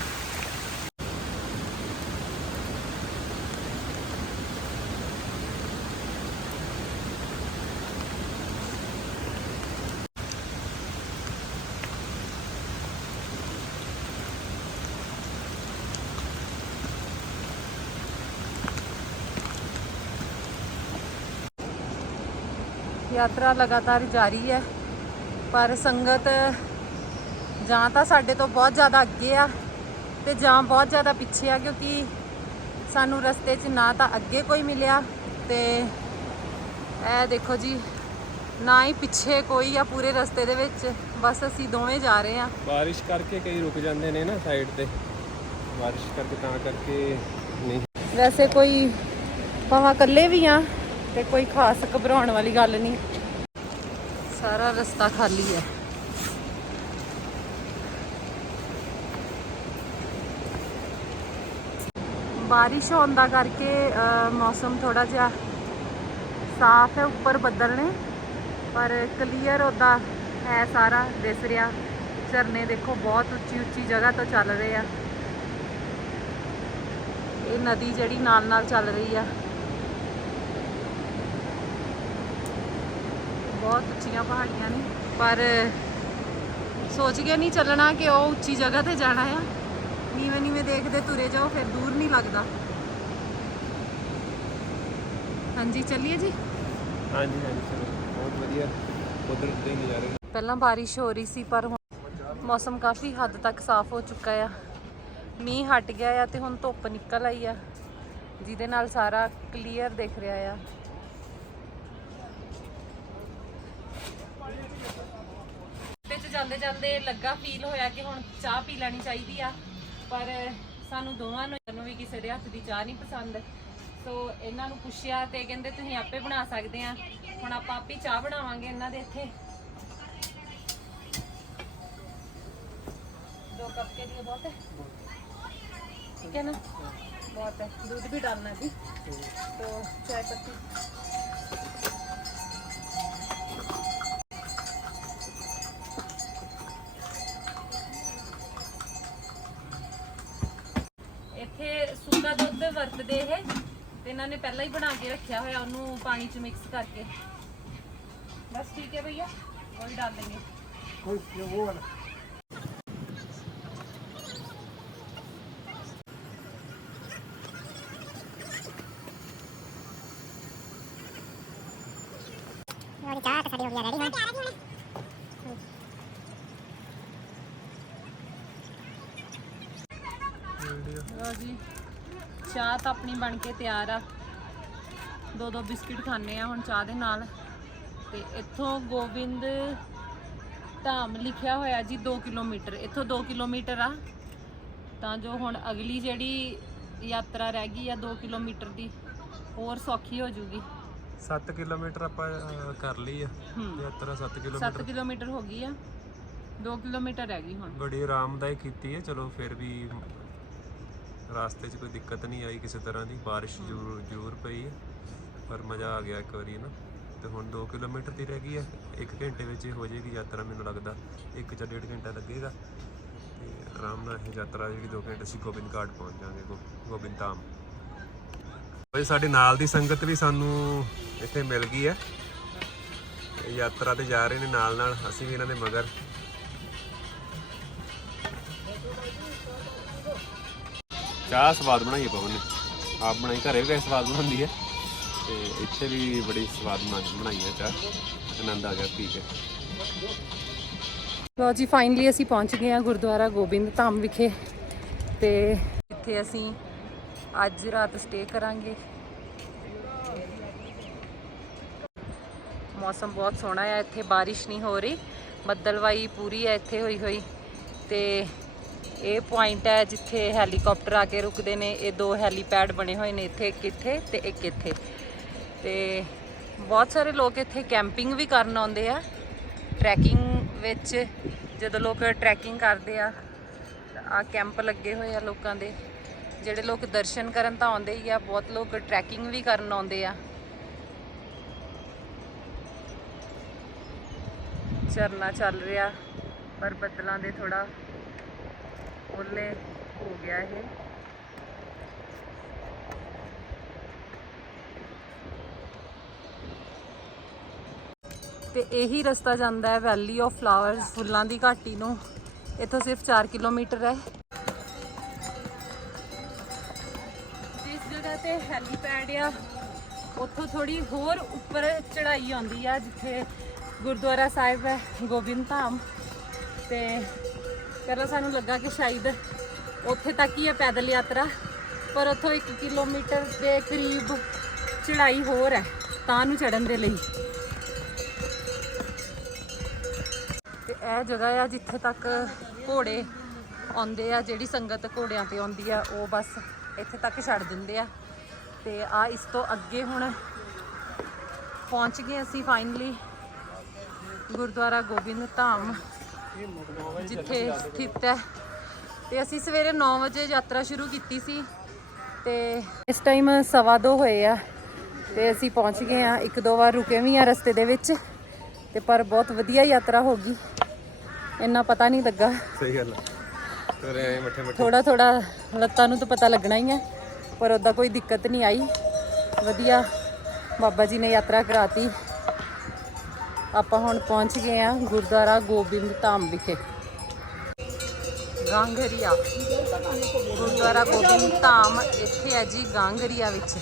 ਯਾਤਰਾ ਲਗਾਤਾਰ ਜਾਰੀ ਹੈ। ਪਰ ਸੰਗਤ ਜਾਂ ਤਾਂ ਸਾਡੇ ਤੋਂ ਬਹੁਤ ਜ਼ਿਆਦਾ ਅੱਗੇ ਆ ਤੇ ਜਾਂ ਬਹੁਤ ਜ਼ਿਆਦਾ ਪਿੱਛੇ ਆ ਕਿਉਂਕਿ ਸਾਨੂੰ ਰਸਤੇ 'ਚ ਨਾ ਤਾਂ ਅੱਗੇ ਕੋਈ ਮਿਲਿਆ ਤੇ ਇਹ ਦੇਖੋ ਜੀ ਨਾ ਹੀ ਪਿੱਛੇ ਕੋਈ ਆ ਪੂਰੇ ਰਸਤੇ ਦੇ ਵਿੱਚ। ਬਸ ਅਸੀਂ ਦੋਵੇਂ ਜਾ ਰਹੇ ਆ ਬਾਰਿਸ਼ ਕਰਕੇ ਕਈ ਰੁਕ ਜਾਂਦੇ ਨੇ ਨਾ ਸਾਈਡ ਤੇ। ਬਾਰਿਸ਼ ਕਰਕੇ ਤਾਂ ਕਰਕੇ ਨਹੀਂ। ਵੈਸੇ ਕੋਈ ਭਾਵੇਂ ਇਕੱਲੇ ਵੀ ਆ ਤੇ ਕੋਈ ਖਾਸ ਘਬਰਾਉਣ ਵਾਲੀ ਗੱਲ ਨਹੀਂ। ਸਾਰਾ ਰਸਤਾ ਖਾਲੀ ਹੈ। ਬਾਰਿਸ਼ ਹੋਣ ਦਾ ਕਰਕੇ ਮੌਸਮ ਥੋੜਾ ਜਿਹਾ ਸਾਫ਼ ਹੈ, ਉੱਪਰ ਬੱਦਲ ਨੇ। ਪਰ ਕਲੀਅਰ ਉਹਦਾ ਹੈ ਸਾਰਾ, ਦਿਸ ਰਿਹਾ। ਝਰਨੇ ਦੇਖੋ, ਬਹੁਤ ਉੱਚੀ ਉੱਚੀ ਜਗ੍ਹਾ ਤੋਂ ਚੱਲ ਰਹੇ ਆ। ਇਹ ਨਦੀ ਜਿਹੜੀ ਨਾਲ ਨਾਲ ਚੱਲ ਰਹੀ ਆ। ਬਹੁਤ ਉੱਚੀਆਂ ਪਹਾੜੀਆਂ ਨੇ ਪਰ ਸੋਚ ਕੇ ਨਹੀਂ ਚੱਲਣਾ ਕਿ ਉਹ ਉੱਚੀ ਜਗ੍ਹਾ ਤੇ ਜਾਣਾ ਆ। ਨੀਵੇਂ ਨੀਵੇਂ ਦੇਖਦੇ ਤੁਰੇ ਜਾਓ ਫਿਰ ਦੂਰ ਨਹੀਂ ਲੱਗਦਾ। ਹਾਂਜੀ ਚੱਲੀਏ ਜੀ? ਹਾਂਜੀ ਹਾਂਜੀ ਚਲੋ। ਬਹੁਤ ਵਧੀਆ ਕੁਦਰਤ ਦੇ ਨਜ਼ਾਰੇ ਪਹਿਲਾਂ ਬਾਰਿਸ਼ ਹੋ ਰਹੀ ਸੀ ਪਰ ਹੁਣ ਮੌਸਮ ਕਾਫੀ ਹੱਦ ਤੱਕ ਸਾਫ਼ ਹੋ ਚੁੱਕਾ ਆ। ਮੀਂਹ ਹਟ ਗਿਆ ਆ ਤੇ ਹੁਣ ਧੁੱਪ ਨਿਕਲ ਆਈ ਆ ਜਿਹਦੇ ਨਾਲ ਸਾਰਾ ਕਲੀਅਰ ਦਿਖ ਰਿਹਾ ਆ ਵਿੱਚ ਜਾਂਦੇ ਜਾਂਦੇ ਲੱਗਾ ਫੀਲ ਹੋਇਆ ਕਿ ਹੁਣ ਚਾਹ ਪੀ ਲੈਣੀ ਚਾਹੀਦੀ ਆ ਪਰ ਸਾਨੂੰ ਦੋਵਾਂ ਨੂੰ ਨੂੰ ਵੀ ਕਿਸੇ ਦੇ ਹੱਥ ਦੀ ਚਾਹ ਨਹੀਂ ਪਸੰਦ ਸੋ ਇਹਨਾਂ ਨੂੰ ਪੁੱਛਿਆ ਤੇ ਕਹਿੰਦੇ ਤੁਸੀਂ ਆਪੇ ਬਣਾ ਸਕਦੇ ਆ ਹੁਣ ਆਪਾਂ ਆਪੇ ਚਾਹ ਬਣਾਵਾਂਗੇ ਇਹਨਾਂ ਦੇ ਇੱਥੇ दो कप के लिए बहुत है ठीक है ना बहुत है दूध भी डालना है अभी तो चाय पत्ती ਇਹਨਾਂ ਨੇ ਪਹਿਲਾਂ ਹੀ ਬਣਾ ਕੇ ਰੱਖਿਆ ਹੋਇਆ ਉਹਨੂੰ ਪਾਣੀ 'ਚ ਮਿਕਸ ਕਰਕੇ। ਬਸ ਠੀਕ ਹੈ ਭਈਆ ਉਹ ਡਾਲ ਦੇਂਗੇ ਕੋਈ ਉਹ ਵਾਲਾ। ਉਹਦੀ ਚਾਹ ਤਾਂ ਹੋ ਗਈ ਰੈਡੀ ਹਾਂ ਜੀ ਚਾਹ ਤਾਂ ਆਪਣੀ ਬਣ ਕੇ ਤਿਆਰ ਆ। ਦੋ ਦੋ ਬਿਸਕਿਟ ਖਾਣੇ ਆ ਹੁਣ ਚਾਹ ਦੇ ਨਾਲ। ਤੇ ਇੱਥੋਂ ਗੋਬਿੰਦ ਧਾਮ ਲਿਖਿਆ ਹੋਇਆ ਜੀ 2 ਕਿਲੋਮੀਟਰ। ਇੱਥੋਂ 2 ਕਿਲੋਮੀਟਰ ਆ। ਤਾਂ ਜੋ ਹੁਣ ਅਗਲੀ ਜਿਹੜੀ ਯਾਤਰਾ ਰਹਿ ਗਈ ਆ 2 ਕਿਲੋਮੀਟਰ ਦੀ ਹੋਰ ਸੌਖੀ ਹੋ ਜੂਗੀ। 7 ਕਿਲੋਮੀਟਰ ਆਪਾਂ ਅਹ, ਕਰ ਲਈ ਆ। ਹੂੰ। ਯਾਤਰਾ 7 7 ਕਿਲੋਮੀਟਰ। ਕਿਲੋਮੀਟਰ ਹੋ ਗਈ ਆ। 2 ਕਿਲੋਮੀਟਰ ਰਹਿ ਗਈ ਹੁਣ। ਬੜੀ ਆਰਾਮਦਾਇਕ ਕੀਤੀ ਹੈ ਚਲੋ ਫਿਰ ਵੀ ਰਾਸਤੇ 'ਚ ਕੋਈ ਦਿੱਕਤ ਨਹੀਂ ਆਈ ਕਿਸੇ ਤਰ੍ਹਾਂ ਦੀ। ਬਾਰਿਸ਼ ਜ਼ਰੂਰ ਜ਼ਰੂਰ ਪਈ ਹੈ ਪਰ ਮਜ਼ਾ ਆ ਗਿਆ ਇੱਕ ਵਾਰੀ ਨਾ। ਤੇ ਹੁਣ 2 ਕਿਲੋਮੀਟਰ ਦੀ ਰਹਿ ਗਈ ਹੈ 1 ਘੰਟੇ ਵਿੱਚ ਹੋ ਜਾਏਗੀ ਯਾਤਰਾ ਮੈਨੂੰ ਲੱਗਦਾ। 1 ਜਾਂ 1.5 ਘੰਟਾ ਲੱਗੇਗਾ। ਤੇ ਆਰਾਮ ਨਾਲ ਇਹ ਯਾਤਰਾ ਜਿਹੜੀ 2 ਘੰਟੇ ਅਸੀਂ ਗੋਬਿੰਦ ਘਾਟ ਪਹੁੰਚ ਜਾਵਾਂਗੇ, ਗੋ- ਗੋਬਿੰਦ ਧਾਮ। ਬਈ ਸਾਡੇ ਨਾਲ ਦੀ ਸੰਗਤ ਵੀ ਸਾਨੂੰ ਇੱਥੇ ਮਿਲ ਗਈ ਹੈ ਯਾਤਰਾ ਤੇ ਜਾ ਰਹੇ ਨੇ ਨਾਲ ਨਾਲ ਅਸੀਂ ਵੀ ਇਹਨਾਂ ਦੇ ਮਗਰ। ਚਾਹ ਸਵਾਦ ਬਣਾਈ ਹੈ ਪਵਨ ਨੇ। ਆਪ ਬਣਾਈ, ਘਰੇ ਵੀ ਵੈਸੇ ਸਵਾਦ ਬਣਾਉਂਦੀ ਹੈ ਤੇ ਇੱਥੇ ਵੀ ਬੜੀ ਸਵਾਦ ਬਣਾਈ ਹੈ ਚਾਹ। ਆਨੰਦ ਆ ਗਿਆ ਪੀ ਕੇ। ਲੋ ਜੀ ਫਾਈਨਲੀ ਅਸੀਂ ਪਹੁੰਚ ਗਏ ਹਾਂ ਗੁਰਦੁਆਰਾ ਗੋਬਿੰਦ ਧਾਮ ਵਿਖੇ। ਤੇ ਇੱਥੇ ਅਸੀਂ ਅੱਜ ਰਾਤ ਸਟੇ ਕਰਾਂਗੇ। ਮੌਸਮ ਬਹੁਤ ਸੋਹਣਾ ਹੈ ਇੱਥੇ ਬਾਰਿਸ਼ ਨਹੀਂ ਹੋ ਰਹੀ। ਬੱਦਲਵਾਈ ਪੂਰੀ ਹੈ ਇੱਥੇ ਹੋਈ ਹੋਈ। ਤੇ ਇਹ ਪੁਆਇੰਟ ਹੈ ਜਿੱਥੇ ਹੈਲੀਕਾਪਟਰ ਆ ਕੇ ਰੁਕਦੇ ਨੇ, ਇਹ ਦੋ ਹੈਲੀਪੈਡ ਬਣੇ ਹੋਏ ਨੇ ਇੱਥੇ ਇੱਕ ਇੱਥੇ ਤੇ ਇੱਕ ਇੱਥੇ। ਤੇ ਬਹੁਤ ਸਾਰੇ ਲੋਕ ਇੱਥੇ ਕੈਂਪਿੰਗ ਵੀ ਕਰਨ ਆਉਂਦੇ ਆ। ਟਰੈਕਿੰਗ ਵਿੱਚ ਜਦੋਂ ਲੋਕ ਟਰੈਕਿੰਗ ਕਰਦੇ ਆ ਆ ਕੈਂਪ ਲੱਗੇ ਹੋਏ ਆ ਲੋਕਾਂ ਦੇ। ਜਿਹੜੇ ਲੋਕ ਦਰਸ਼ਨ ਕਰਨ ਤਾਂ ਆਉਂਦੇ ਹੀ ਆ, ਬਹੁਤ ਲੋਕ ਟਰੈਕਿੰਗ ਵੀ ਕਰਨ ਆਉਂਦੇ ਆ। ਝਰਨਾ ਚੱਲ ਰਿਹਾ, ਪਰ ਬੱਦਲਾਂ ਦੇ ਥੋੜਾ ਓਲੇ ਹੋ ਗਿਆ ਇਹ। ਤੇ ਇਹੀ ਰਸਤਾ ਜਾਂਦਾ ਹੈ ਵੈਲੀ ਆਫ ਫਲਾਵਰਸ ਫੁੱਲਾਂ ਦੀ ਘਾਟੀ ਨੂੰ। ਇੱਥੋਂ ਸਿਰਫ 4 ਕਿਲੋਮੀਟਰ ਹੈ। ਜਿਸ ਜਗ੍ਹਾ ਤੇ ਹੈਲੀਪੈਡ ਆ, ਉੱਥੋਂ ਥੋੜੀ ਹੋਰ ਉੱਪਰ ਚੜ੍ਹਾਈ ਆਉਂਦੀ ਆ, ਜਿੱਥੇ ਗੁਰਦੁਆਰਾ ਸਾਹਿਬ ਹੈ, ਗੋਬਿੰਦ ਧਾਮ। ਤੇ ਪਹਿਲਾਂ ਸਾਨੂੰ ਲੱਗਾ ਕਿ ਸ਼ਾਇਦ ਉੱਥੇ ਤੱਕ ਹੀ ਹੈ ਪੈਦਲ ਯਾਤਰਾ, ਪਰ ਉੱਥੋਂ 1 ਕਿਲੋਮੀਟਰ ਦੇ ਕਰੀਬ ਚੜ੍ਹਾਈ ਹੋਰ ਹੈ, ਤਾਂ ਨੂੰ ਚੜਨ ਦੇ ਲਈ। ਇਹ ਜਗ੍ਹਾ ਆ ਜਿੱਥੇ ਤੱਕ ਘੋੜੇ ਆਉਂਦੇ ਆ, ਜਿਹੜੀ ਸੰਗਤ ਘੋੜਿਆਂ ਤੇ ਆਉਂਦੀ ਆ, ਉਹ ਬਸ ਇੱਥੇ ਤੱਕ ਛੱਡ ਦਿੰਦੇ ਆ। ਤੇ ਆ ਇਸ ਤੋਂ ਅੱਗੇ ਹੁਣ ਪਹੁੰਚ ਗਏ ਅਸੀਂ ਫਾਈਨਲੀ ਗੁਰਦੁਆਰਾ ਗੋਬਿੰਦ ਧਾਮ, ਜਿੱਥੇ ਸਥਿਤ ਹੈ। ਤੇ ਅਸੀਂ ਸਵੇਰੇ 9 ਵਜੇ ਯਾਤਰਾ ਸ਼ੁਰੂ ਕੀਤੀ ਸੀ ਤੇ ਇਸ ਟਾਈਮ ਸਵਾ ਦੋ ਹੋਏ ਆ ਤੇ ਅਸੀਂ ਪਹੁੰਚ ਗਏ ਆ। ਇੱਕ ਦੋ ਵਾਰ ਰੁਕੇ ਵੀ ਆ ਰਸਤੇ ਦੇ ਵਿੱਚ ਤੇ ਪਰ ਬਹੁਤ ਵਧੀਆ ਯਾਤਰਾ ਹੋ ਗਈ। ਇੰਨਾ ਪਤਾ ਨਹੀਂ ਲੱਗਾ। ਸਹੀ ਗੱਲ ਹੈ ਤੁਰੇ ਮੱਠੇ ਮੱਠੇ। ਥੋੜਾ ਥੋੜਾ ਲੱਤਾਂ ਨੂੰ ਤਾਂ ਪਤਾ ਲੱਗਣਾ ਹੀ ਹੈ ਪਰ ਉਹਦਾ ਕੋਈ ਦਿੱਕਤ ਨਹੀਂ ਆਈ। ਵਧੀਆ ਬਾਬਾ ਜੀ ਨੇ ਯਾਤਰਾ ਕਰਾਤੀ। ਆਪਾਂ ਹੁਣ ਪਹੁੰਚ ਗਏ ਆ ਗੁਰਦੁਆਰਾ ਗੋਬਿੰਦ ਧਾਮ ਵਿਖੇ। ਗਾਂਗਰੀਆ। ਗੁਰਦੁਆਰਾ ਗੋਬਿੰਦ ਧਾਮ ਇੱਥੇ ਹੈ ਜੀ ਗਾਂਗਰੀਆ ਵਿੱਚ।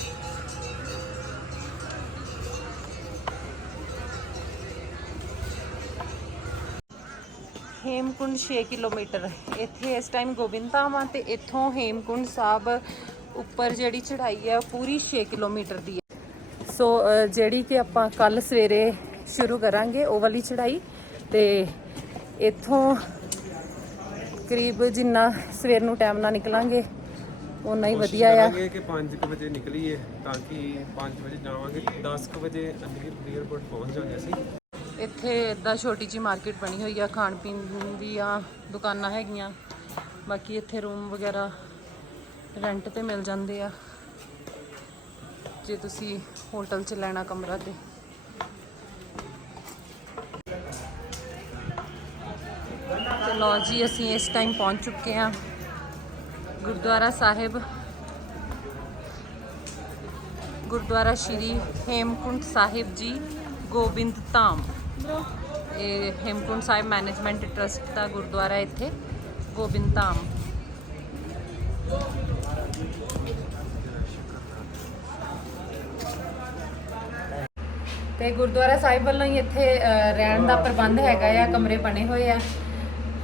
ਹੇਮਕੁੰਡ 6 ਕਿਲੋਮੀਟਰ ਇੱਥੇ ਇਸ ਟਾਈਮ ਗੋਬਿੰਦ ਧਾਮ ਆ ਤੇ ਇੱਥੋਂ ਹੇਮਕੁੰਡ ਸਾਹਿਬ ਉੱਪਰ ਜਿਹੜੀ ਚੜ੍ਹਾਈ ਹੈ ਉਹ ਪੂਰੀ 6 ਕਿਲੋਮੀਟਰ ਦੀ ਹੈ। ਸੋ ਜਿਹੜੀ ਕਿ ਆਪਾਂ ਕੱਲ ਸਵੇਰੇ ਸ਼ੁਰੂ ਕਰਾਂਗੇ ਉਹ ਵਾਲੀ ਚੜ੍ਹਾਈ ਤੇ ਇੱਥੋਂ ਕਰੀਬ ਜਿੰਨਾ ਸਵੇਰ ਨੂੰ ਟਾਈਮ ਨਾਲ ਨਿਕਲਾਂਗੇ ਉਨਾ ਹੀ ਵਧੀਆ ਆ। ਕਰਾਂਗੇ ਕਿ 5 ਵਜੇ ਨਿਕਲੀਏ ਤਾਂ ਕਿ 5 ਵਜੇ ਜਾਵਾਂਗੇ 10 ਵਜੇ ਅੰਦਰ 에ਅਰਪੋਰਟ ਪਹੁੰਚ ਜਾਵਾਂਗੇ ਅਸੀਂ। ਇੱਥੇ ਇਦਾਂ ਛੋਟੀ ਜੀ ਮਾਰਕੀਟ ਬਣੀ ਹੋਈ ਆ, ਖਾਣ ਪੀਣ ਦੀਆਂ ਦੁਕਾਨਾਂ ਹੈਗੀਆਂ। ਬਾਕੀ ਇੱਥੇ ਰੂਮ ਵਗੈਰਾ ਰੈਂਟ ਤੇ ਮਿਲ ਜਾਂਦੇ ਆ। ਜੇ ਤੁਸੀਂ ਹੋਟਲ 'ਚ ਲੈਣਾ ਕਮਰਾ ਤੇ। ਤੇ ਜੀ, ਅਸੀਂ ਇਸ ਟਾਈਮ ਪਹੁੰਚ ਚੁੱਕੇ ਹਾਂ ਗੁਰਦੁਆਰਾ ਸਾਹਿਬ। ਗੁਰਦੁਆਰਾ ਸ਼੍ਰੀ ਹੇਮਕੁੰਟ ਸਾਹਿਬ ਜੀ, ਗੋਬਿੰਦ ਧਾਮ। ਇਹ ਹੇਮਕੁੰਟ ਸਾਹਿਬ ਮੈਨੇਜਮੈਂਟ ਟਰਸਟ ਦਾ ਗੁਰਦੁਆਰਾ ਇੱਥੇ, ਗੋਬਿੰਦ ਧਾਮ। ਤੇ ਗੁਰਦੁਆਰਾ ਸਾਹਿਬ ਵੱਲੋਂ ਹੀ ਇੱਥੇ ਰਹਿਣ ਦਾ ਪ੍ਰਬੰਧ ਹੈਗਾ ਆ, ਕਮਰੇ ਬਣੇ ਹੋਏ ਆ।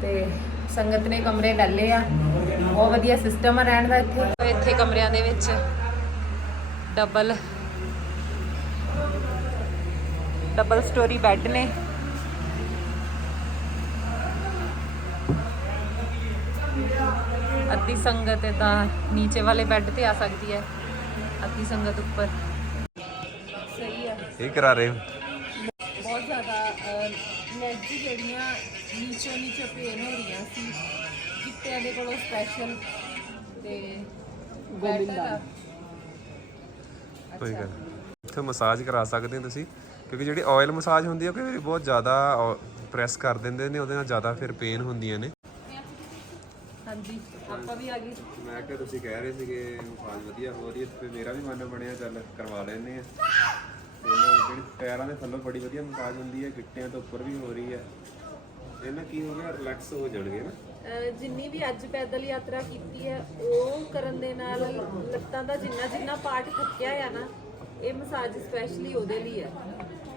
ਤੇ ਸੰਗਤ ਨੇ ਕਮਰੇ ਲੈ ਲਏ ਆ। ਬਹੁਤ ਵਧੀਆ ਸਿਸਟਮ ਆ ਰਹਿਣ ਦਾ ਇੱਥੇ। ਇੱਥੇ ਕਮਰਿਆਂ ਦੇ ਵਿੱਚ ਡਬਲ ਡਬਲ ਸਟੋਰੀ ਬੈੱਡ ਨੇ। ਅੱਧੀ ਸੰਗਤ ਤਾਂ ਨੀਚੇ ਵਾਲੇ ਬੈੱਡ ਤੇ ਆ ਸਕਦੀ ਹੈ। ਅੱਧੀ ਸੰਗਤ ਉੱਪਰ। ਸਹੀ ਆ। ਇਹ ਕਰਾ ਰਹੇ ਹੋ? ਬਹੁਤ ਜ਼ਿਆਦਾ ਲੈਗ ਜਿਹੜੀਆਂ ਨੀਚੋਂ ਨੀਚੇ ਪੇਨ ਹੋ ਰਹੀਆਂ ਸੀ। ਕਿੱਤਿਆਂ ਦੇ ਕੋਲੋਂ ਸਪੈਸ਼ਲ ਤੇ ਗੋਬਿੰਦਾ ਕੋਈ ਗੱਲ। ਇੱਥੇ ਮਸਾਜ ਕਰਾ ਸਕਦੇ ਹੋ ਤੁਸੀਂ। ਕਿਉਂਕਿ ਜਿਹੜੀ ਆਇਲ ਮਸਾਜ ਹੁੰਦੀ ਹੈ ਕਈ ਵਾਰੀ ਬਹੁਤ ਜ਼ਿਆਦਾ ਪ੍ਰੈਸ ਕਰ ਦਿੰਦੇ ਨੇ ਉਹਦੇ ਨਾਲ ਜ਼ਿਆਦਾ ਫਿਰ ਪੇਨ ਹੁੰਦੀਆਂ ਨੇ। ਹਾਂਜੀ। ਆਪਾਂ ਵੀ ਆ ਗਏ। ਮੈਂ ਕਿਹਾ ਤੁਸੀਂ ਕਹਿ ਰਹੇ ਸੀਗੇ ਮਸਾਜ ਵਧੀਆ ਹੋ ਰਹੀ ਹੈ ਤੇ ਮੇਰਾ ਵੀ ਮਨ ਬਣਿਆ ਚੱਲ ਕਰਵਾ ਲੈਨੇ ਆ ਇਹਨਾਂ ਜਿਹੜੀ ਪੈਰਾਂ ਦੇ ਥੱਲੋਂ ਬੜੀ ਵਧੀਆ ਮਸਾਜ ਹੁੰਦੀ ਹੈ ਗਿੱਟਿਆਂ ਤੋਂ ਉੱਪਰ ਵੀ ਹੋ ਰਹੀ ਹੈ। ਇਹਨਾਂ ਕੀ ਹੋ ਗਿਆ? ਰਿਲੈਕਸ ਹੋ ਜਾਣਗੇ ਨਾ। ਜਿੰਨੀ ਵੀ ਅੱਜ ਪੈਦਲ ਯਾਤਰਾ ਕੀਤੀ ਹੈ ਉਹ ਕਰਨ ਦੇ ਨਾਲ ਲੱਤਾਂ ਦਾ ਜਿੰਨਾ ਜਿੰਨਾ ਪਾਰਟ ਥੱਕਿਆ ਆ ਨਾ ਇਹ ਮਸਾਜ ਸਪੈਸ਼ਲੀ ਉਹਦੇ ਲਈ ਹੈ।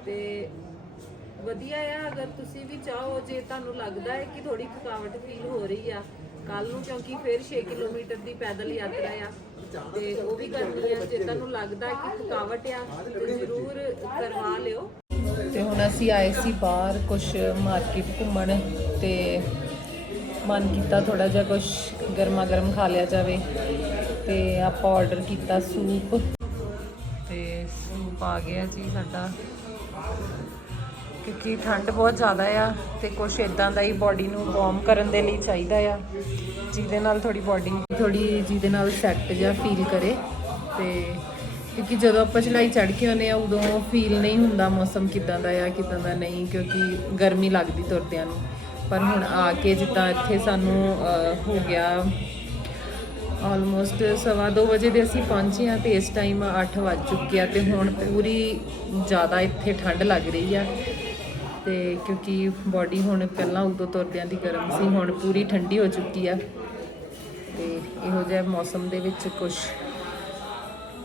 ਤੇ ਵਧੀਆ ਆ, ਅਗਰ ਤੁਸੀਂ ਵੀ ਚਾਹੋ, ਜੇ ਤੁਹਾਨੂੰ ਲੱਗਦਾ ਹੈ ਕਿ ਥੋੜੀ ਥਕਾਵਟ ਫੀਲ ਹੋ ਰਹੀ ਆ ਕੱਲ ਨੂੰ, ਕਿਉਂਕਿ ਫਿਰ 6 ਕਿਲੋਮੀਟਰ ਦੀ ਪੈਦਲ ਯਾਤਰਾ ਆ, ਤੇ ਉਹ ਵੀ ਕਰਨੀ ਆ, ਜੇ ਤੁਹਾਨੂੰ ਲੱਗਦਾ ਹੈ ਕਿ ਥਕਾਵਟ ਆ, ਤੇ ਜ਼ਰੂਰ ਕਰਵਾ ਲਿਓ। ਤੇ ਹੁਣ ਅਸੀਂ ਆਏ ਸੀ ਬਾਹਰ ਕੁਝ ਮਾਰਕੀਟ ਘੁੰਮਣ ਤੇ ਮਨ ਕੀਤਾ ਥੋੜਾ ਜਿਹਾ ਕੁਝ ਗਰਮਾ ਗਰਮ ਖਾ ਲਿਆ ਜਾਵੇ ਤੇ ਆਪਾਂ ਆਰਡਰ ਕੀਤਾ ਸੂਪ ਤੇ ਸੂਪ ਆ ਗਿਆ ਜੀ ਸਾਡਾ। ਕਿਉਂਕਿ ਠੰਡ ਬਹੁਤ ਜ਼ਿਆਦਾ ਆ ਤੇ ਕੁਝ ਇਦਾਂ ਦਾ ਹੀ ਬਾਡੀ ਨੂੰ ਵਾਰਮ ਕਰਨ ਦੇ ਲਈ ਚਾਹੀਦਾ ਆ। ਜਿਹਦੇ ਨਾਲ ਥੋੜੀ ਬਾਡੀ ਥੋੜੀ ਜਿਹਦੇ ਨਾਲ ਸੈੱਟ ਜਿਹਾ ਫੀਲ ਕਰੇ ਤੇ ਕਿਉਂਕਿ ਜਦੋਂ ਆਪਾਂ ਚੜਾਈ ਚੜ ਕੇ ਆਉਂਦੇ ਆ, ਉਦੋਂ ਫੀਲ ਨਹੀਂ ਹੁੰਦਾ ਮੌਸਮ ਕਿਦਾਂ ਦਾ ਆ, ਕਿਦਾਂ ਦਾ ਨਹੀਂ, ਕਿਉਂਕਿ ਗਰਮੀ ਲੱਗਦੀ ਤੁਰਦਿਆਂ ਨੂੰ। ਪਰ ਹੁਣ ਆ ਕੇ ਜਿੱਦਾਂ ਇੱਥੇ ਸਾਨੂੰ ਹੋ ਗਿਆ ਆਲਮੋਸਟ ਸਵਾ ਦੋ ਵਜੇ ਦੇ ਅਸੀਂ ਪਹੁੰਚੇ ਆ ਤੇ ਇਸ ਟਾਈਮ 8 ਵੱਜ ਚੁੱਕੇ ਆ ਤੇ ਹੁਣ ਪੂਰੀ ਜ਼ਿਆਦਾ ਇੱਥੇ ਠੰਡ ਲੱਗ ਰਹੀ ਆ। ਤੇ ਕਿਉਂਕਿ ਬਾਡੀ ਹੁਣ ਪਹਿਲਾਂ ਉਦੋਂ ਤੁਰਦਿਆਂ ਦੀ ਗਰਮ ਸੀ, ਹੁਣ ਪੂਰੀ ਠੰਡੀ ਹੋ ਚੁੱਕੀ ਆ। ਤੇ ਇਹੋ ਜਿਹਾ ਮੌਸਮ ਦੇ ਵਿੱਚ ਕੁਝ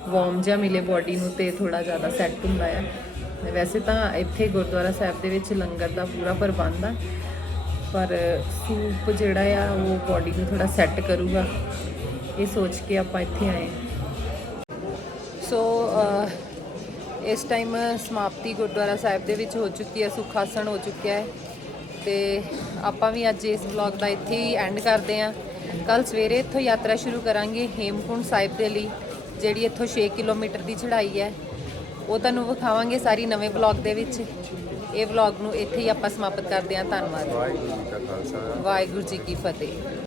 ਵਾਰਮ ਜਿਹਾ ਮਿਲੇ ਬਾਡੀ ਨੂੰ ਤੇ ਥੋੜਾ ਜ਼ਿਆਦਾ ਸੈੱਟ ਹੁੰਦਾ ਆ। ਵੈਸੇ ਤਾਂ ਇੱਥੇ ਗੁਰਦੁਆਰਾ ਸਾਹਿਬ ਦੇ ਵਿੱਚ ਲੰਗਰ ਦਾ ਪੂਰਾ ਪ੍ਰਬੰਧ ਆ, ਪਰ ਸੂਪ ਜਿਹੜਾ ਆ ਉਹ ਬਾਡੀ ਨੂੰ ਥੋੜਾ ਸੈੱਟ ਕਰੂਗਾ। ਇਹ ਸੋਚ ਕੇ ਆਪਾਂ ਇੱਥੇ ਆਏ। ਸੋ ਇਸ ਟਾਈਮ ਸਮਾਪਤੀ ਗੁਰਦੁਆਰਾ ਸਾਹਿਬ ਦੇ ਵਿੱਚ ਹੋ ਚੁੱਕੀ ਹੈ ਸੁਖਾਸਣ ਹੋ ਚੁੱਕਿਆ ਹੈ ਤੇ ਆਪਾਂ ਵੀ ਅੱਜ ਇਸ ਵਲੌਗ ਦਾ ਇੱਥੇ ਹੀ ਐਂਡ ਕਰਦੇ ਹਾਂ। ਕੱਲ ਸਵੇਰੇ ਇੱਥੋਂ ਯਾਤਰਾ ਸ਼ੁਰੂ ਕਰਾਂਗੇ ਹੇਮਕੁੰਡ ਸਾਹਿਬ ਦੇ ਲਈ ਜਿਹੜੀ ਇੱਥੋਂ 6 ਕਿਲੋਮੀਟਰ ਦੀ ਚੜ੍ਹਾਈ ਹੈ। ਉਹ ਤੁਹਾਨੂੰ ਵਿਖਾਵਾਂਗੇ ਸਾਰੀ ਨਵੇਂ ਵਲੌਗ ਦੇ ਵਿੱਚ। ਇਹ ਵਲੌਗ ਨੂੰ ਇੱਥੇ ਹੀ ਆਪਾਂ ਸਮਾਪਤ ਕਰਦੇ ਹਾਂ। ਧੰਨਵਾਦ। ਵਾਹਿਗੁਰੂ ਜੀ ਕਾ ਖਾਲਸਾ। ਵਾਹਿਗੁਰੂ ਜੀ ਕੀ ਫਤਿਹ।